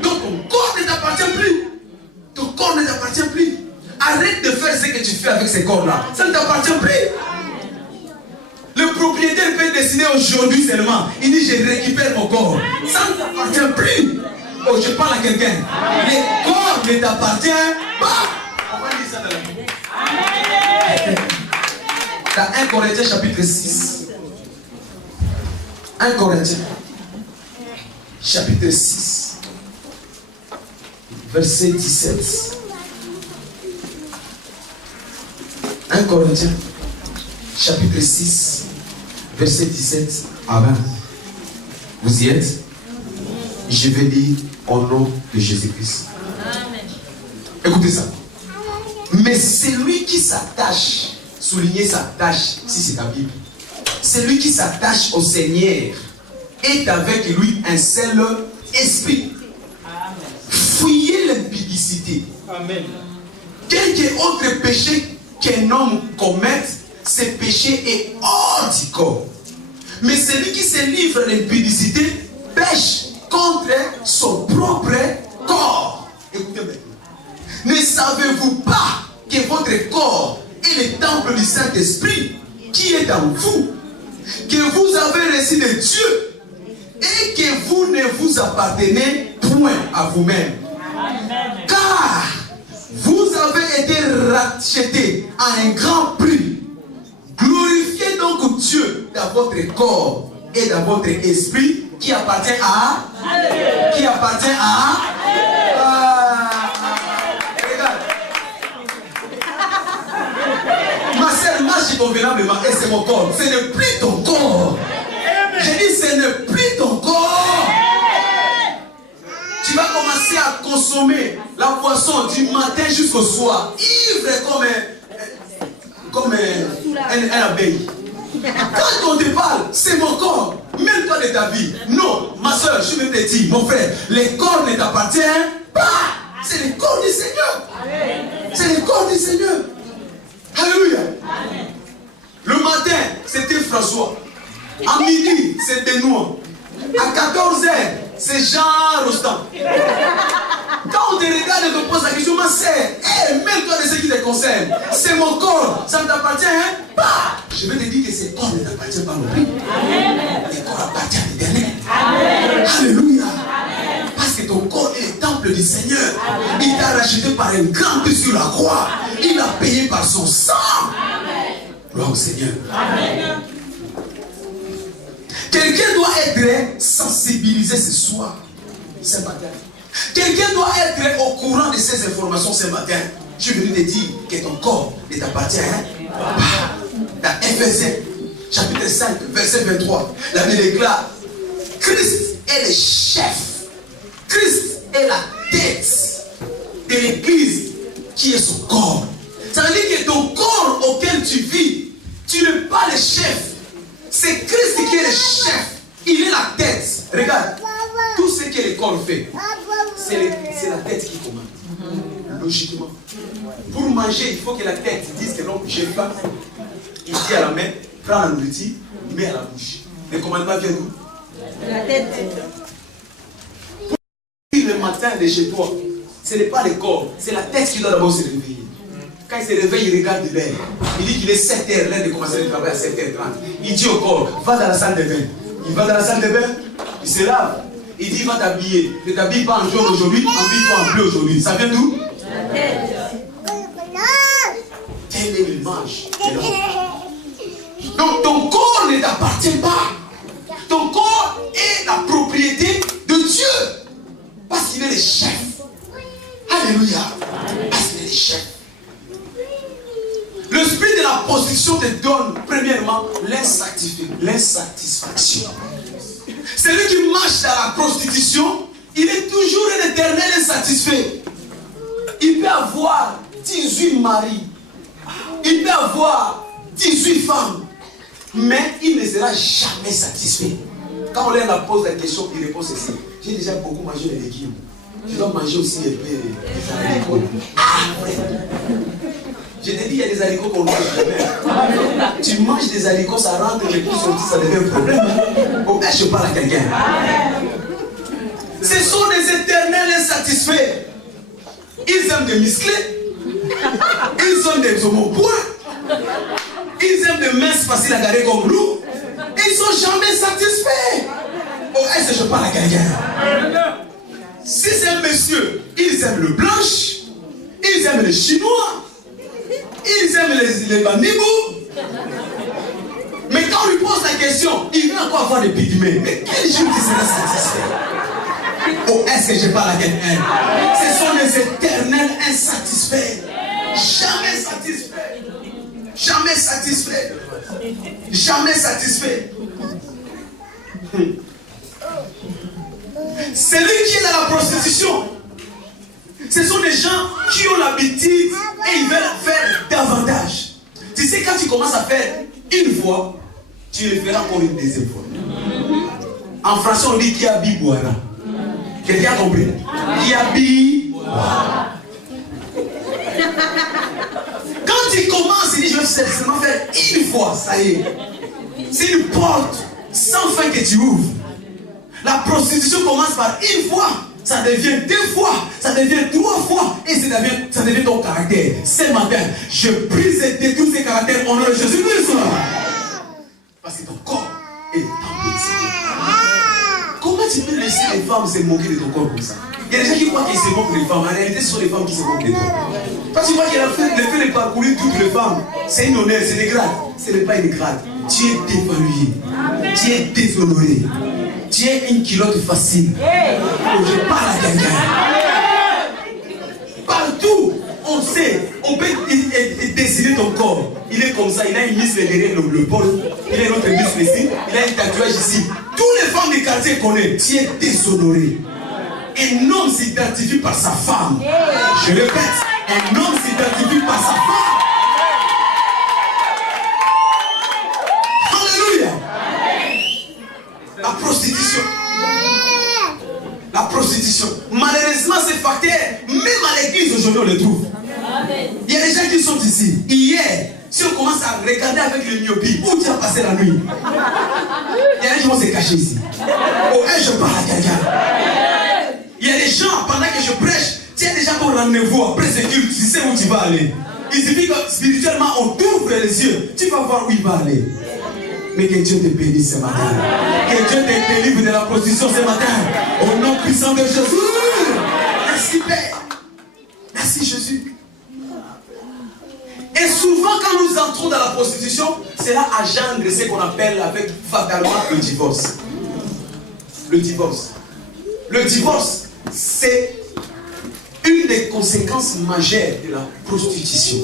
Donc ton corps ne t'appartient plus. Ton corps ne t'appartient plus. Arrête de faire ce que tu fais avec ces corps-là. Ça ne t'appartient plus. Le propriétaire peut décider aujourd'hui seulement. Il dit je récupère mon corps. Ça ne t'appartient plus. Oh, je parle à quelqu'un. Le corps ne t'appartient pas. On va dire ça dans la Bible. Dans 1 Corinthiens chapitre 6. 1 Corinthiens chapitre 6. Verset 17. 1 Corinthiens chapitre 6. Verset 17 à 20. Vous y êtes? Je vais lire au nom de Jésus-Christ. Écoutez ça. Mais celui qui s'attache, soulignez sa tâche, si c'est ta Bible. Celui qui s'attache au Seigneur est avec lui un seul esprit. Fuyez l'impudicité. Amen. Quelque autre péché qu'un homme commette, ce péché est hors du corps. Mais celui qui se livre à l'impudicité pêche contre son propre corps. Écoutez maintenant. Ne savez-vous pas que votre corps est le temple du Saint-Esprit qui est en vous, que vous avez reçu de Dieu et que vous ne vous appartenez point à vous-même? Car vous avez été rachetés à un grand prix. Glorifiez donc Dieu dans votre corps et dans votre esprit qui appartient à qui appartient à regarde. Ma soeur marche convenablement et c'est mon corps. Ce n'est plus ton corps. J'ai dit ce n'est plus ton corps. Tu vas commencer à consommer la boisson du matin jusqu'au soir, ivre comme un abeille. Quand on te parle, c'est mon corps. Mêle-toi de ta vie. Non, ma soeur, je vais te dire, mon frère, le corps ne t'appartient pas. C'est le corps du Seigneur. C'est le corps du Seigneur. Alléluia. Le matin, c'était François. À midi, c'est Benoît. À 14h, c'est Jean Rostand. Quand on te regarde et te pose la question, ma soeur, mêle-toi de ce qui te concerne. C'est mon corps, ça ne t'appartient pas. Je vais te dire que ce corps ne t'appartient pas non plus. Le corps appartient à l'Éternel. Alléluia. Parce que ton corps est le temple du Seigneur. Il t'a racheté par un grand prix sur la croix. Il a payé par son sang. Gloire au Seigneur. Amen. Quelqu'un doit être sensibilisé ce soir, ce matin. Quelqu'un doit être au courant de ces informations ce matin. Je suis venu te dire que ton corps ne t'appartient pas. Dans Éphésiens, chapitre 5, verset 23, la Bible déclare: Christ est le chef. Christ est la tête de l'Église qui est son corps. Ça veut dire que ton corps auquel tu vis, tu n'es pas le chef. C'est Christ qui est le chef. Il est la tête. Regarde, tout ce que le corps fait, c'est la tête qui commande. Logiquement. Pour manger, il faut que la tête dise que non, j'ai faim. Il dit à la main, prends la nourriture, mets à la bouche. Le commandement vient d'où? La tête. Le matin de chez toi, ce n'est pas le corps, c'est la tête qui doit d'abord se réveiller. Quand il se réveille, il regarde l'heure. Il dit qu'il est 7h, l'heure de commencer le travail à 7h30. Il dit au corps, va dans la salle de bain. Il va dans la salle de bain, il se lave. Il dit, va t'habiller. Ne t'habille pas en jaune aujourd'hui, habille-toi en bleu aujourd'hui. Ça vient d'où? La tête. Telle est l'image de l'homme. Donc ton corps ne t'appartient pas. Ton corps est la propriété de Dieu. Parce qu'il est le chef. Alléluia. Parce qu'il est le chef. Le spirit de la prostitution te donne, premièrement, l'insatisfaction. Celui qui marche dans la prostitution, il est toujours un éternel insatisfait. Il peut avoir 18 maris. Il peut avoir 18 femmes. Mais il ne sera jamais satisfait. Quand on leur pose la question, il répond ceci: j'ai déjà beaucoup mangé les légumes. Je dois manger aussi les blés. Ah, ouais. Je t'ai dit, il y a des haricots qu'on mange jamais. Tu manges des haricots, ça rentre, les coups sortis, ça devient un problème. Bon, ben, je parle à quelqu'un. Ce sont des éternels insatisfaits. Ils aiment des musclés. Ils ont des homopoids. Ils aiment des minces faciles à garder comme nous. Ils ne sont jamais satisfaits. Oh, est-ce que je parle à quelqu'un? Si c'est un monsieur, ils aiment le blanche. Ils aiment les chinois. Ils aiment les banibous. Mais quand on lui pose la question, il va encore avoir des pygmées. Mais quel jour qui sera satisfait? Oh, est-ce que je parle à quelqu'un? Ce sont des éternels insatisfaits. Jamais satisfaits. Jamais satisfaits. Jamais satisfaits. Celui qui est dans la prostitution, ce sont des gens qui ont l'habitude et ils veulent faire davantage. Tu sais, quand tu commences à faire une fois, tu le feras pour une deuxième fois. En français, on dit qui habille boira. Quelqu'un a compris? Qui habille boira. Quand tu commences, il dit je vais seulement faire une fois, ça y est. C'est une porte sans fin que tu ouvres. La prostitution commence par une fois, ça devient deux fois, ça devient trois fois, et ça devient ton caractère. Ce matin, je brise et détruis ces caractères au nom de Jésus-Christ. Parce que ton corps est emprisonné. Comment tu peux laisser les femmes se moquer de ton corps comme ça? Il y a des gens qui croient qu'ils se moquent des femmes. En réalité, ce sont les femmes qui se moquent de toi. Quand tu vois qu'il a fait le fait de parcourir toutes les femmes, c'est une honneur, c'est des grades. Ce n'est pas une grade. Tu es dévalué. Tu es déshonoré. Tu es une culotte facile. Je parle à quelqu'un. Partout, on sait, on peut dessiner ton corps. Il est comme ça, il a une muscle derrière le pôle, il a une autre muscle ici, il a un tatouage ici. Tous les femmes du quartier connaissent. Tu es déshonoré. Un homme s'identifie par sa femme. Je répète, un homme s'identifie par sa femme. Alléluia. La prostitution. La prostitution. Malheureusement, ces facteurs, même à l'église aujourd'hui, on les trouve. Il y a des gens qui sont ici. Hier, si on commence à regarder avec le myopie, où tu as passé la nuit? Il y a des gens qui vont se cacher ici. Oh, je parle à quelqu'un. Il y a des gens, pendant que je prêche, tu as déjà ton rendez-vous après ce culte, tu sais où tu vas aller. Il suffit que spirituellement, on t'ouvre les yeux, tu vas voir où il va aller. Mais que Dieu te bénisse ce matin. Que Dieu te délivre de la prostitution ce matin. Au nom puissant de Jésus. Merci Père. Merci Jésus. Et souvent quand nous entrons dans la prostitution, cela engendre ce qu'on appelle avec fatalement le divorce. Le divorce. Le divorce, c'est une des conséquences majeures de la prostitution.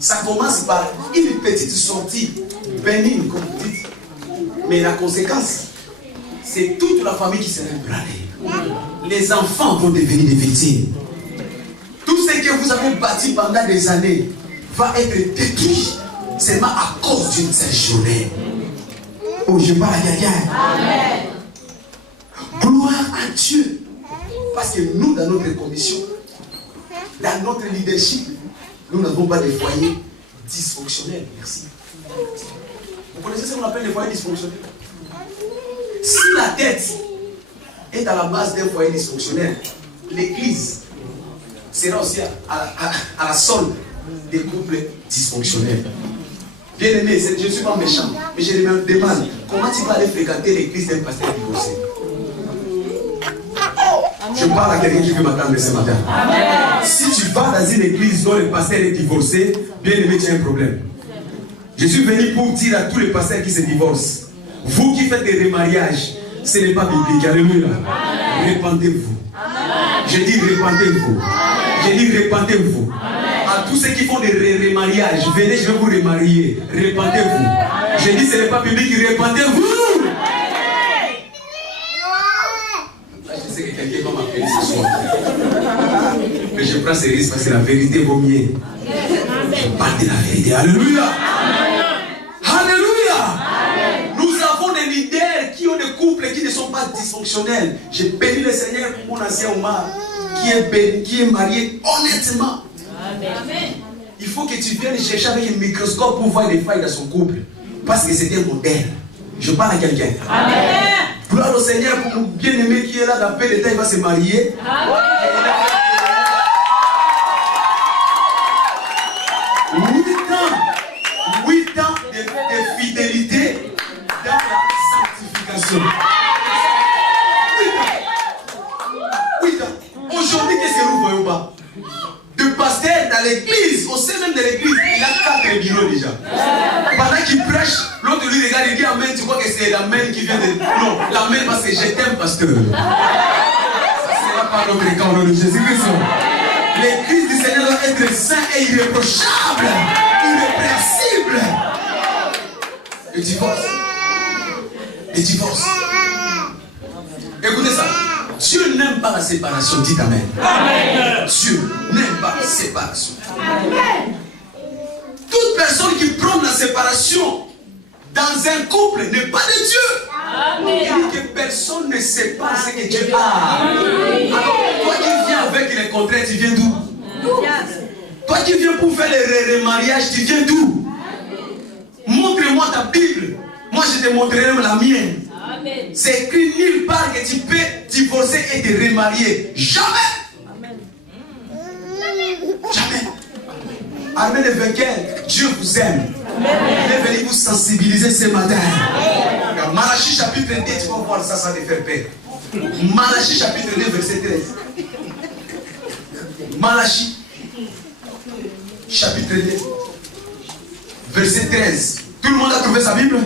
Ça commence par une petite sortie bénigne, comme vous dites. Mais la conséquence, c'est toute la famille qui sera ébranlée. Les enfants vont devenir des victimes. Tout ce que vous avez bâti pendant des années va être détruit seulement à cause d'une seule journée. Oh, je parle à quelqu'un. Amen. Gloire à Dieu. Parce que nous, dans notre commission, dans notre leadership, nous n'avons pas de foyers dysfonctionnels. Merci. Vous connaissez ce qu'on appelle les foyers dysfonctionnels? Si la tête est à la base d'un foyer dysfonctionnel, l'église sera aussi à la solde des couples dysfonctionnels. Bien aimé, je ne suis pas méchant, mais je me demande comment tu vas aller fréquenter l'église d'un pasteur divorcé. Je parle à quelqu'un qui veut m'attendre ce matin. Amen. Si tu vas dans une église dont le pasteur est divorcé, bien aimé, tu as un problème. Je suis venu pour dire à tous les pasteurs qui se divorcent, vous qui faites des remariages, ce n'est pas biblique. Alléluia. Répentez-vous. Je dis répentez-vous. Je dis répentez-vous. À tous ceux qui font des remariages, venez, je vais vous remarier. Répentez-vous. Je dis ce n'est pas biblique, répentez-vous. Je sais que quelqu'un va m'appeler ce soir. Mais je prends ce risque parce que la vérité vaut mieux. Je parle de la vérité. Alléluia. Alléluia. Nous avons des leaders qui ont des couples qui ne sont pas dysfonctionnels. J'ai béni le Seigneur pour mon ancien Omar qui est marié honnêtement. Amen. Il faut que tu viennes chercher avec un microscope pour voir les failles dans son couple. Parce que c'était un modèle. Je parle à quelqu'un. Amen. Gloire au Seigneur pour mon bien-aimé qui est là dans peu de temps, il va se marier. Amen. 8 ans de fidélité dans la sanctification. 8 ans. Aujourd'hui, qu'est-ce que nous voyons pas? De pasteur dans l'église, au sein même de l'église, il a 4 bureaux déjà. Pendant qu'il prêche, l'autre lui regarde et dit amen, tu crois que c'est l'amen qui vient de. Non, l'amen parce que je t'aime, pasteur. Ça sera pas notre cas au nom de Jésus-Christ. L'église du Seigneur doit être sainte et irréprochable, irrépréhensible. Le divorce. Le divorce. Écoutez ça. Dieu n'aime pas la séparation. Dites amen. Amen. Dieu n'aime pas la séparation. Amen. Toute personne qui prend la séparation dans un couple n'est pas de Dieu. Amen. Il dit que personne ne sait pas ce que Dieu a. Alors, toi qui viens avec les contraires, tu viens d'où? Toi qui viens pour faire les remariages, tu viens d'où? Montre-moi ta Bible. Moi, je te montrerai la mienne. C'est écrit nulle part que tu peux divorcer et te remarier. Jamais. Amen. Jamais. Armée de vainqueurs, Dieu vous aime. Amen. Il est venu vous sensibiliser ce matin. Dans Malachie chapitre 2, tu vas voir ça, ça te faire peur. Malachie chapitre 2, verset 13. Malachie chapitre 2, verset 13. Tout le monde a trouvé sa Bible?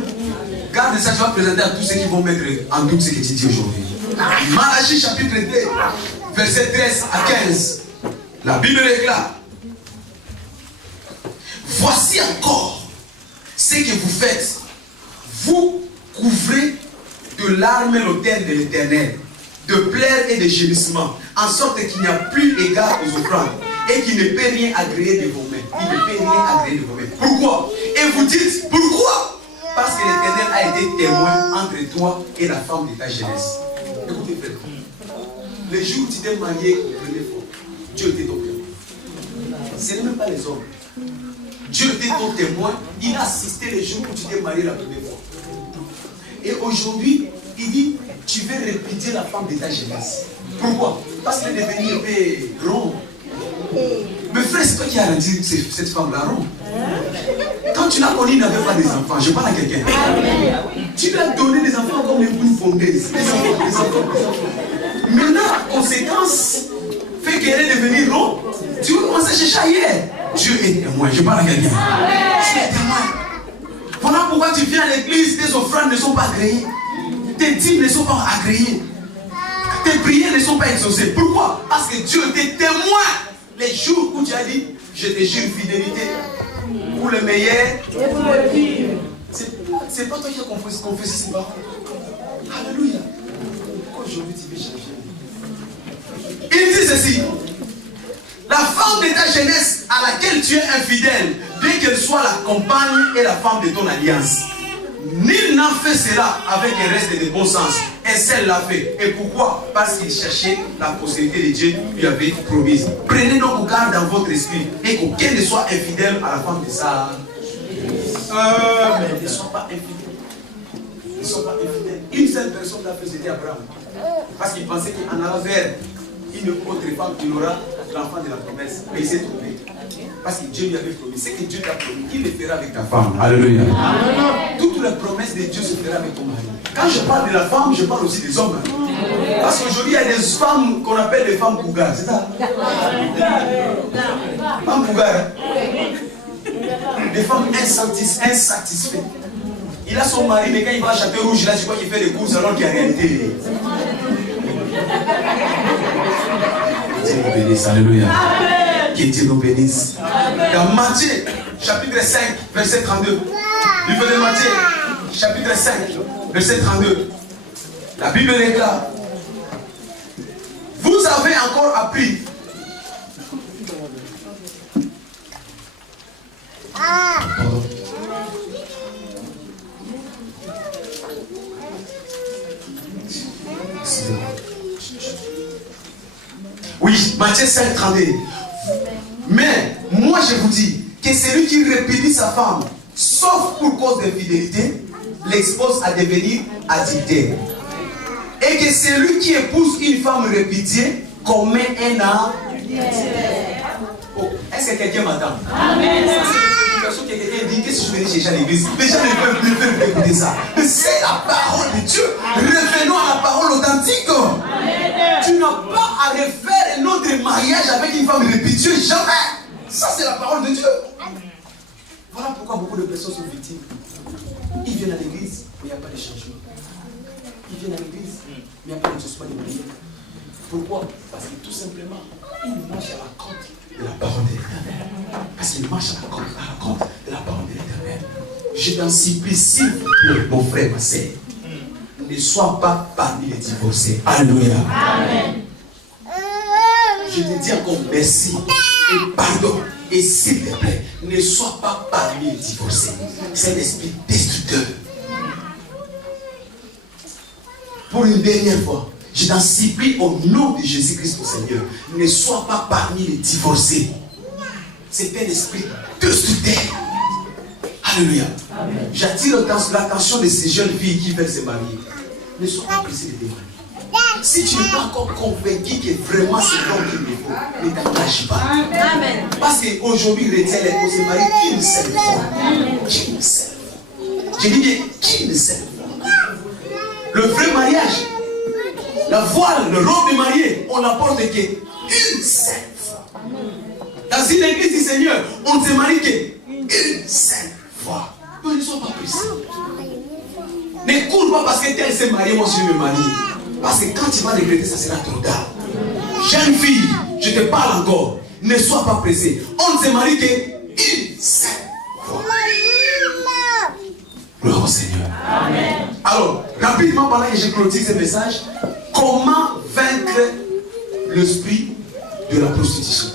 Garde ça, je vais présenter à tous ceux qui vont mettre en doute ce que tu dis aujourd'hui. Malachie chapitre 2, verset 13 à 15. La Bible déclare: voici encore ce que vous faites. Vous couvrez de larmes l'autel de l'Éternel, de pleurs et de gémissements, en sorte qu'il n'y a plus égard aux offrandes et qu'il ne peut rien agréer de vos mains. Il ne peut rien agréer de vos mains. Pourquoi? Et vous dites, pourquoi? Parce que l'Éternel a été témoin entre toi et la femme de ta jeunesse. Écoutez, frère. Le jour où tu t'es marié la première fois, Dieu était ton témoin. Ce n'est même pas les hommes. Dieu était ton témoin. Il a assisté le jour où tu t'es marié la première fois. Et aujourd'hui, il dit, tu veux répéter la femme de ta jeunesse. Pourquoi? Parce qu'elle est devenue un peu ronde. Mais frère, c'est toi qui as rendu cette femme-là ronde. Quand tu l'as connue, il n'avait pas des enfants. Je parle à quelqu'un. Tu lui as donné des enfants comme une boule fondaise. Des enfants. Maintenant, la conséquence fait qu'elle est devenue ronde. Tu veux commencer à chercher ailleurs. Dieu est témoin. Je parle à quelqu'un. Dieu est témoin. Voilà pourquoi tu viens à l'église, tes offrandes ne sont pas agréées. Tes dîmes ne sont pas agréées. Tes prières ne sont pas exaucées. Pourquoi? Parce que Dieu était témoin. Les jours où tu as dit, je te jure fidélité pour le meilleur et pour le pire. C'est pas toi qui as confessé ces paroles. Alléluia. Pourquoi aujourd'hui tu veux changer? Il dit ceci: la femme de ta jeunesse à laquelle tu es infidèle, bien qu'elle soit la compagne et la femme de ton alliance, nul n'a fait cela avec un reste de bon sens. Et celle l'a fait. Et pourquoi? Parce qu'il cherchait la postérité de Dieu lui avait promise. Prenez donc garde dans votre esprit et qu'aucun ne soit infidèle à la femme de sa. Mais ne sois pas infidèle. Ne sois pas infidèle. Une seule personne l'a fait, c'était Abraham. Parce qu'il pensait qu'en allant vers une autre femme, il aura l'enfant de la promesse. Mais il s'est trompé. Parce que Dieu lui avait promis. C'est que Dieu t'a promis. Il le fera avec ta femme. Alléluia. Toutes les promesses de Dieu se feront avec ton mari. Quand je parle de la femme, je parle aussi des hommes. Parce qu'aujourd'hui, il y a des femmes qu'on appelle des femmes cougares. C'est ça? Femmes cougares. Des femmes insatisfaites. Il a son mari, mais quand il va à Château-Rouge, là, tu vois qu'il fait des courses alors qu'il y a réalité. Dieu nous bénisse. Alléluia. Que Dieu nous bénisse. Dans Matthieu, chapitre 5, verset 32. Livre de Matthieu, chapitre 5, verset 32. La Bible déclare: vous avez encore appris. Oui, Matthieu 5, 32. Mais moi je vous dis que que celui qui répudie sa femme, sauf pour cause d'infidélité, l'expose à devenir adultère. Et que celui qui épouse une femme répudiée commet un adultère. Oh, est-ce que quelqu'un m'attend? Amen. Que quelqu'un dit, qu'est-ce que je vais dire chez l'église? Les gens ne peuvent écouter ça. Mais c'est la parole de Dieu. Revenons à la parole authentique. Amen. Tu n'as pas à refaire un autre mariage avec une femme répétue, jamais. Ça, c'est la parole de Dieu. Voilà pourquoi beaucoup de personnes sont victimes. Ils viennent à l'église, mais il n'y a pas de changement. Ils viennent à l'église, mais il n'y a pas de changement de manière. Pourquoi? Parce que tout simplement, ils marchent à la compte de la parole de l'Éternel. Parce qu'ils marchent à la compte de la parole de l'Éternel. Je t'en supplie, s'il vous plaît, mon frère, ma sœur, ne sois pas parmi les divorcés. Alléluia. Amen. Je te dis encore merci et pardon. Et s'il te plaît, ne sois pas parmi les divorcés. C'est l'esprit destructeur. Pour une dernière fois, je t'en supplie au nom de Jésus-Christ, mon Seigneur, ne sois pas parmi les divorcés. C'est un esprit destructeur. Alléluia. J'attire l'attention de ces jeunes filles qui veulent se marier. Ne sois pas pressé de te marier. Si tu n'es pas encore convaincu que vraiment c'est l'homme qu'il me faut, ne t'engage pas. Amen. Parce qu'aujourd'hui, retiens les causes, se marie qu'une seule fois. Qu'une seule fois. Je dis bien qu'une seule fois. Le vrai mariage, la voile, le robe de mariée, on l'apporte qu'une seule fois. Dans une église du Seigneur, on ne se marie qu'une seule fois. Donc ne sois pas pressé. Ne cours pas parce que tel s'est marié, moi je vais me marier. Parce que quand tu vas regretter, ça sera trop tard. Jeune fille, je te parle encore. Ne sois pas pressé. On ne se marie qu'une seule fois. Gloire au Seigneur. Amen. Alors, rapidement, pendant que je clôture ce message, comment vaincre l'esprit de la prostitution?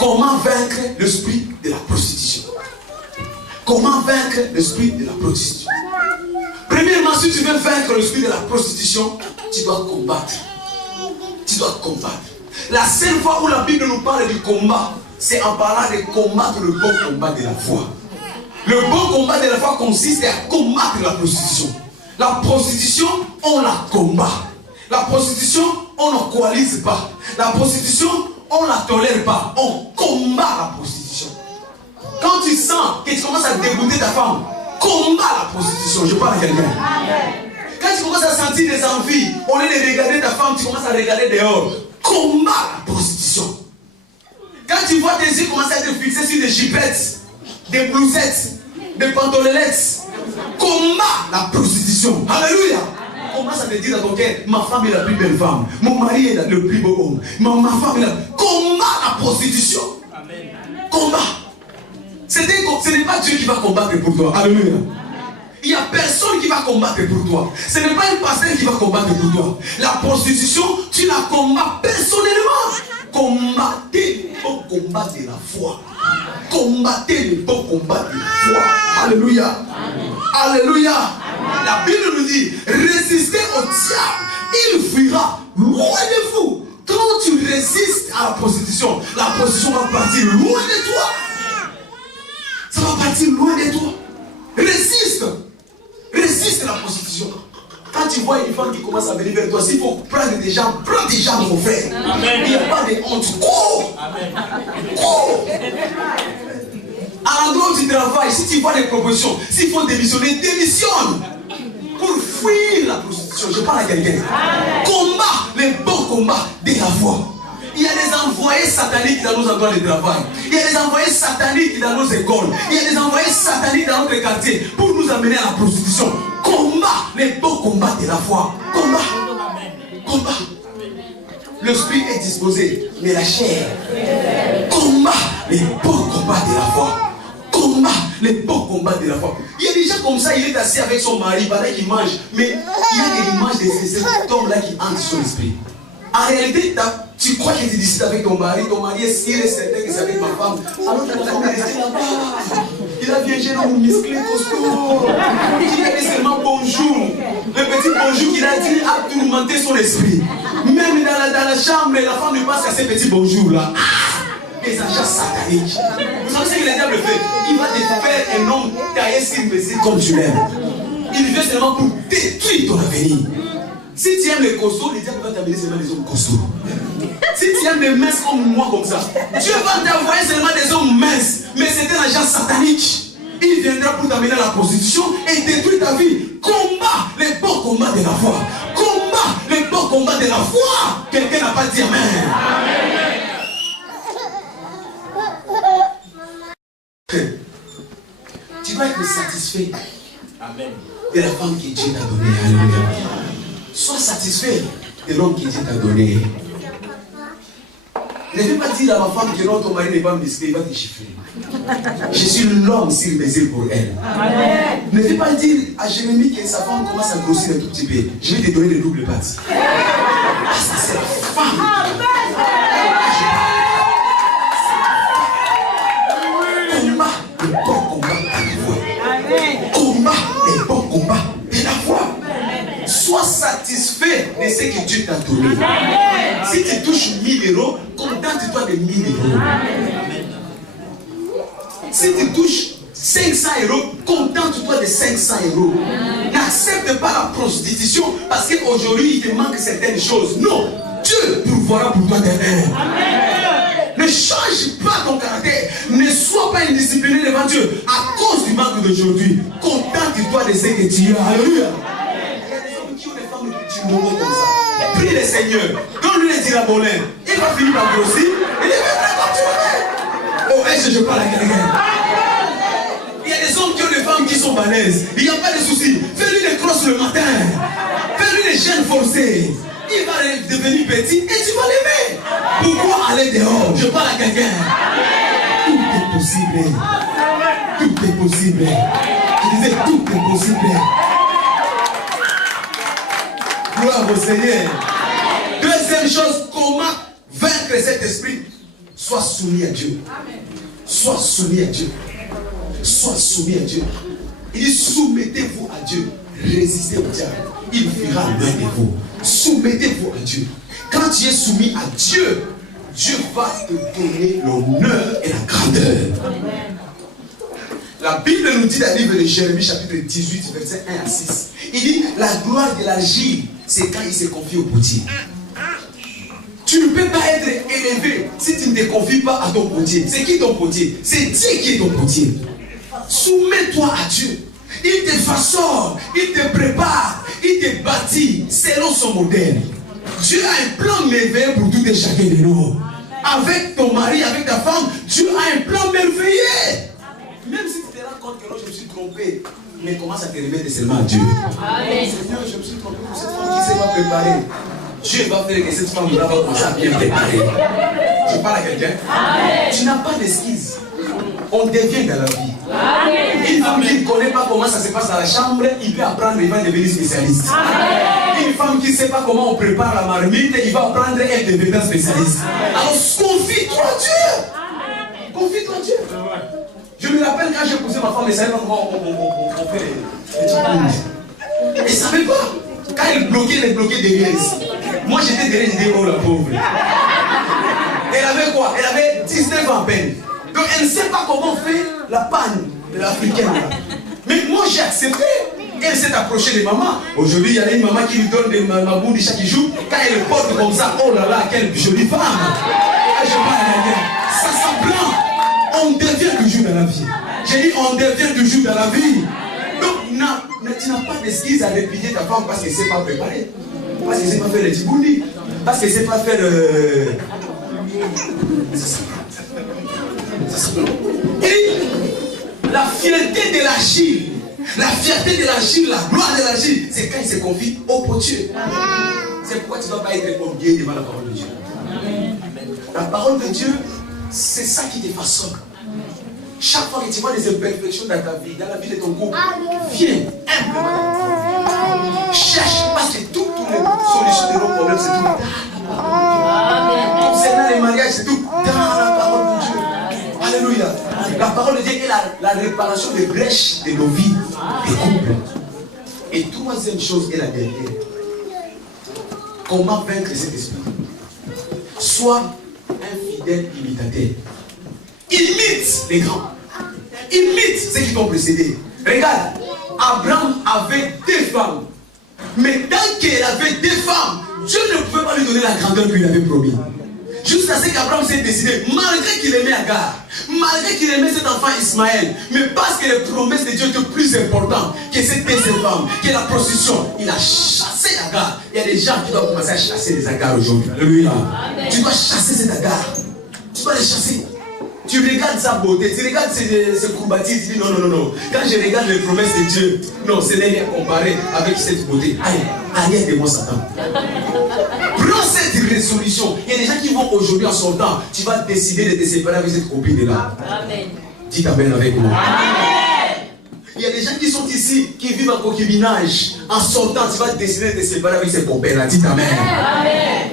Comment vaincre l'esprit de la prostitution? Comment vaincre l'esprit de la prostitution? Premièrement, si tu veux vaincre l'esprit de la prostitution, tu dois combattre. Tu dois combattre. La seule fois où la Bible nous parle du combat, c'est en parlant de combattre le bon combat de la foi. Le bon combat de la foi consiste à combattre la prostitution. La prostitution, on la combat. La prostitution, on ne coalise pas. La prostitution, on ne la tolère pas. On combat la prostitution. Quand tu sens que tu commences à dégoûter ta femme, combat la prostitution. Je parle à quelqu'un. Quand tu commences à sentir des envies, au lieu de regarder ta femme, tu commences à regarder dehors. Combat la prostitution. Quand tu vois tes yeux commencer à te fixer sur des jipettes, des blousettes, des pantalettes, combat la prostitution. Alléluia. Commence à te dire dans ton cœur, ma femme est la plus belle femme, mon mari est le plus beau homme, ma femme est la... Combat la prostitution. Combat. Ce n'est pas Dieu qui va combattre pour toi. Alléluia. Il n'y a personne qui va combattre pour toi. Ce n'est pas un pasteur qui va combattre pour toi. La prostitution, tu la combats personnellement. Combattez le beau combat de la foi. Combattez le beau combat de la foi. Alléluia. Amen. Alléluia. Amen. La Bible nous dit, résistez au diable, il fuira loin de vous. Quand tu résistes à la prostitution va partir loin de toi. Ça va partir loin de toi. Résiste. Résiste à la prostitution. Quand tu vois une femme qui commence à venir vers toi, s'il faut prendre des gens, prends des gens, mon frère. Amen. Il n'y a pas de honte. Cours. Cours. À l'endroit où tu travailles, si tu vois des propositions, s'il faut démissionner, démissionne. Pour fuir la prostitution. Je parle à quelqu'un. Combat les bons combats de la foi. Il y a des envoyés sataniques dans nos endroits de travail. Il y a des envoyés sataniques dans nos écoles. Il y a des envoyés sataniques dans notre quartier pour nous amener à la prostitution. Combat les beaux combats de la foi. Combat. Combat. L'esprit est disposé, mais la chair. Combat les beaux combats de la foi. Combat les beaux combats de la foi. Il y a des gens comme ça, il est assis avec son mari pendant qu'il mange, mais il y a des images de cet homme-là qui hantent son esprit. En réalité, tu crois que tu discutes avec ton mari est, il est certain que c'est avec ma femme. Alors que ta femme est restée là-bas. Il a bien jeune homme musclé, costaud. Il a dit seulement bonjour. Le petit bonjour qu'il a dit a tourmenté son esprit. Même dans la chambre, la femme ne pense qu'à ces petits bonjours-là. des agents sataniques. Vous savez ce que le diable fait? Il va te faire un homme taillé sur mesure comme tu l'aimes. Il vient seulement pour détruire ton avenir. Si tu aimes les costauds, le diable va t'amener seulement des hommes costauds. Si tu aimes des minces comme moi, comme ça, Dieu va t'envoyer seulement des hommes minces. Mais c'est un agent satanique. Il viendra pour t'amener à la prostitution et détruire ta vie. Combat les bons combats de la foi. Combat les bons combats de la foi. Quelqu'un n'a pas dit amen. Tu dois être satisfait. Amen. De la femme que Dieu t'a donnée. Alléluia. Sois satisfait de l'homme que Dieu t'a donné. Ne vais pas dire à ma femme que non, ton mari n'est pas musclé, il va te chiffrer. Je suis l'homme s'il mesure pour elle. Amen. Ne vais pas dire à Jérémie que sa femme commence à grossir un tout petit peu. Je vais te donner les doubles pattes. Ah, ça c'est la femme. Combat le bon combat de la foi. Combat les bons combats de la foi. Sois satisfait de ce que Dieu t'a donné. Si tu touches 1000 euros, contente-toi de 1000 euros. Si tu touches 500 euros, contente-toi de 500 euros. N'accepte pas la prostitution parce qu'aujourd'hui il te manque certaines choses. Non, Dieu pourvoira pour toi demain. Ne change pas ton caractère. Ne sois pas indiscipliné devant Dieu à cause du manque d'aujourd'hui. Contente-toi de ce que tu as. Alléluia. Comme ça. Prie le Seigneur, donne-lui les tirabolins. Il va finir par grossir. Il est même comme tu veux. Oh, est-ce que je parle à quelqu'un? Il y a des hommes qui ont des femmes qui sont balèzes. Il n'y a pas de souci. Fais-lui les crosses le matin. Fais-lui les gènes forcés. Il va devenir petit et tu vas l'aimer. Pourquoi aller dehors? Je parle à quelqu'un. Tout est possible. Tout est possible. Je disais tout est possible. Gloire au Seigneur. Deuxième chose, comment vaincre cet esprit? Sois soumis à Dieu. Sois soumis à Dieu. Sois soumis à Dieu. Il dit soumettez-vous à Dieu. Résistez au diable. Il fuira loin de vous. Soumettez-vous à Dieu. Quand tu es soumis à Dieu, Dieu va te donner l'honneur et la grandeur. La Bible nous dit dans le livre de Jérémie chapitre 18 verset 1 à 6. Il dit la gloire de l'argile, c'est quand il se confie au potier. Tu ne peux pas être élevé si tu ne te confies pas à ton potier. C'est qui ton potier? C'est Dieu qui est ton potier. Soumets-toi à Dieu. Il te façonne, il te prépare, il te bâtit selon son modèle. Dieu a un plan merveilleux pour tout et chacun de nous. Avec ton mari, avec ta femme, Dieu a un plan merveilleux. Même si tu te rends compte que non, je me suis trompé, mais commence à te remettre seulement à Dieu. Seigneur, je me suis trompé pour cette femme qui ne s'est pas préparée. Dieu va faire que cette femme-là va commencer à bien préparer. Je parle à quelqu'un. Tu n'as pas d'esquisse. On devient dans la vie. Une femme qui ne connaît pas comment ça se passe dans la chambre, il peut apprendre, il va devenir spécialiste. Une femme qui ne sait pas comment on prépare la marmite, il va apprendre, elle deviendra spécialiste. Alors confie-toi à Dieu. Confie-toi à Dieu. Je me rappelle quand j'ai poussé ma femme, elle ne savait pas comment on fait les trucs. Elle ne savait pas. Quand elle bloquait derrière ici. Moi j'étais derrière, j'ai dit oh la pauvre. Elle avait quoi? Elle avait 19 ans à peine. Donc elle ne sait pas comment faire la panne de l'africaine. Mais moi j'ai accepté. Elle s'est approchée de maman. Aujourd'hui il y a une maman qui lui donne des maboudes chaque jour. Quand elle le porte comme ça, oh là là, quelle jolie femme. Je parle à quelqu'un. Ça sent blanc. On devient toujours dans la vie. J'ai dit on devient toujours dans la vie. Donc tu n'as pas d'excuse à répliquer ta femme parce qu'elle ne sait pas préparer. Parce qu'elle ne sait pas faire les tiboulis. Parce qu'elle ne sait pas faire Et la fierté de l'argile, la gloire de l'argile, c'est quand il se confie au potier. C'est pourquoi tu ne dois pas être orgueilleux devant la parole de Dieu. La parole de Dieu, c'est ça qui te façonne. Chaque fois que tu vois des imperfections dans ta vie, dans la vie de ton couple, viens humblement. Cherche, parce que toutes les solutions de nos problèmes, c'est tout. Concernant les mariages, c'est tout dans la parole de Dieu. Alléluia. La parole de Dieu est la réparation des brèches de nos vies, des couples. Et troisième chose est la dernière. Comment vaincre cet esprit? Sois un fidèle imitateur. imite les grands. Imite ceux qui t'ont précédé. Regarde, Abraham avait 2 femmes. Mais tant qu'elle avait 2 femmes, Dieu ne pouvait pas lui donner la grandeur qu'il avait promis. Jusqu'à ce qu'Abraham s'est décidé, malgré qu'il aimait Agar, malgré qu'il aimait cet enfant Ismaël, mais parce que les promesses de Dieu étaient plus importantes que ces 2 femmes, que la prostitution, il a chassé Agar. Il y a des gens qui doivent commencer à chasser les Agar aujourd'hui. Alléluia. Tu dois chasser cet Agar. Tu dois les chasser. Tu regardes sa beauté, tu regardes ses courbatures, tu dis non. Quand je regarde les promesses de Dieu, non, ce n'est rien comparé avec cette beauté. Allez, arrière de moi, Satan. Prends cette résolution. Il y a des gens qui vont aujourd'hui en sortant, tu vas décider de te séparer avec cette copine-là. Amen. Dis amen avec moi. Amen. Il y a des gens qui sont ici, qui vivent en concubinage. En sortant, tu vas décider de te séparer avec cette copain-là. Dis amen. Amen.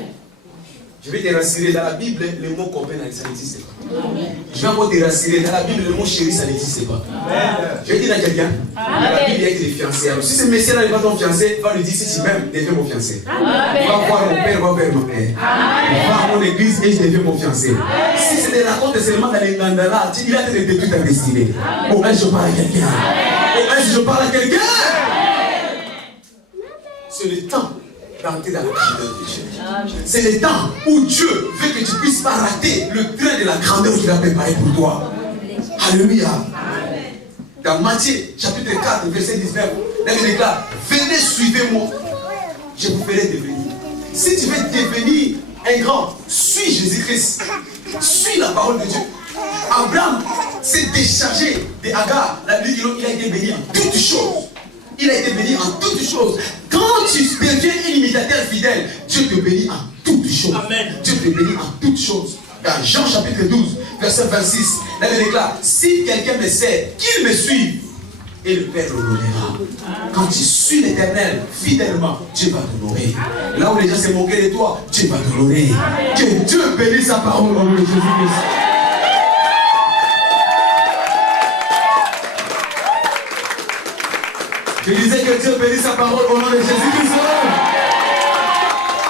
Je vais te rassurer, dans la Bible, le mot copain, ça n'existe pas. Amen. Je vais encore te rassurer, dans la Bible, le mot chéri, ça n'existe pas. Amen. Je vais dire à quelqu'un, dans la Bible, il y a que des fiancés. Alors, si ce monsieur-là n'est pas ton fiancé, va lui dire, si tu m'aimes, deviens mon fiancé. Amen. Va voir mon père, va voir ma mère. Va à mon église et je deviens mon fiancé. Amen. Si c'est des racontes seulement dans les Ngandala, il a été détruit ta destinée. Oh, là, je parle à quelqu'un. Oh, là, je parle à quelqu'un. C'est le temps d'entrer dans la grandeur de Dieu. C'est le temps où Dieu veut que tu ne puisses pas rater le train de la grandeur qu'il a préparé pour toi. Alléluia. Dans Matthieu, chapitre 4, verset 19, là il déclare, venez, suivez-moi, je vous ferai devenir. Si tu veux devenir un grand, suis Jésus-Christ. Suis la parole de Dieu. Abraham s'est déchargé de Agar. La Bible dit qu'il a été béni en toutes choses. Il a été béni en toutes choses. Quand tu deviens un imitateur fidèle, Dieu te bénit en toutes choses. Amen. Dieu te bénit en toutes choses. Dans Jean chapitre 12, verset 26, là il déclare, si quelqu'un me sert, qu'il me suive, et le Père l'honorera. Quand tu suis l'Éternel fidèlement, Dieu va t'honorer. Là où les gens se moquaient de toi, Dieu va t'honorer. Que Dieu bénisse sa parole au nom de Jésus-Christ. Je disais que Dieu bénisse sa parole au nom de Jésus-Christ.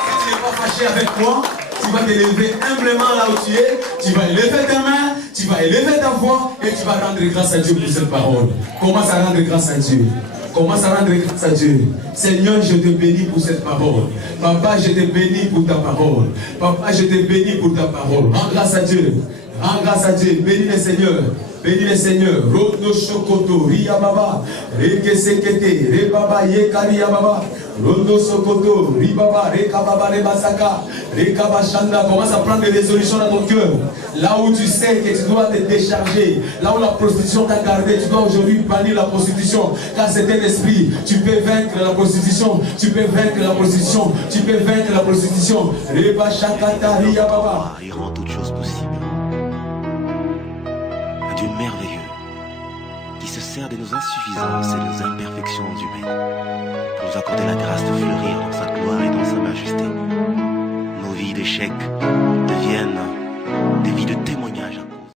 Si tu n'es pas fâché avec moi, tu vas te lever humblement là où tu es, tu vas élever ta main, tu vas élever ta voix et tu vas rendre grâce à Dieu pour cette parole. Commence à rendre grâce à Dieu. Commence à rendre grâce à Dieu. Seigneur, je te bénis pour cette parole. Papa, je te bénis pour ta parole. Papa, je te bénis pour ta parole. Rends grâce à Dieu. Rends grâce à Dieu. Bénis le Seigneur. Bénis le Seigneur. Rodo Sokoto, Ria Baba, Reke Sekete, Rebaba Yekaria Baba, Rodo Sokoto, Ribaba, Rekababa Rebasaka, Rekabashanda. Commence à prendre des résolutions dans ton cœur. Là où tu sais que tu dois te décharger, là où la prostitution t'a gardé, tu dois aujourd'hui bannir la prostitution. Car c'est un esprit. Tu peux vaincre la prostitution. Tu peux vaincre la prostitution. Tu peux vaincre la prostitution. Rebashakata, Ria Baba. Il rend toutes choses possibles. Dieu merveilleux, qui se sert de nos insuffisances et de nos imperfections humaines, pour nous accorder la grâce de fleurir dans sa gloire et dans sa majesté. Nos vies d'échecs deviennent des vies de témoignage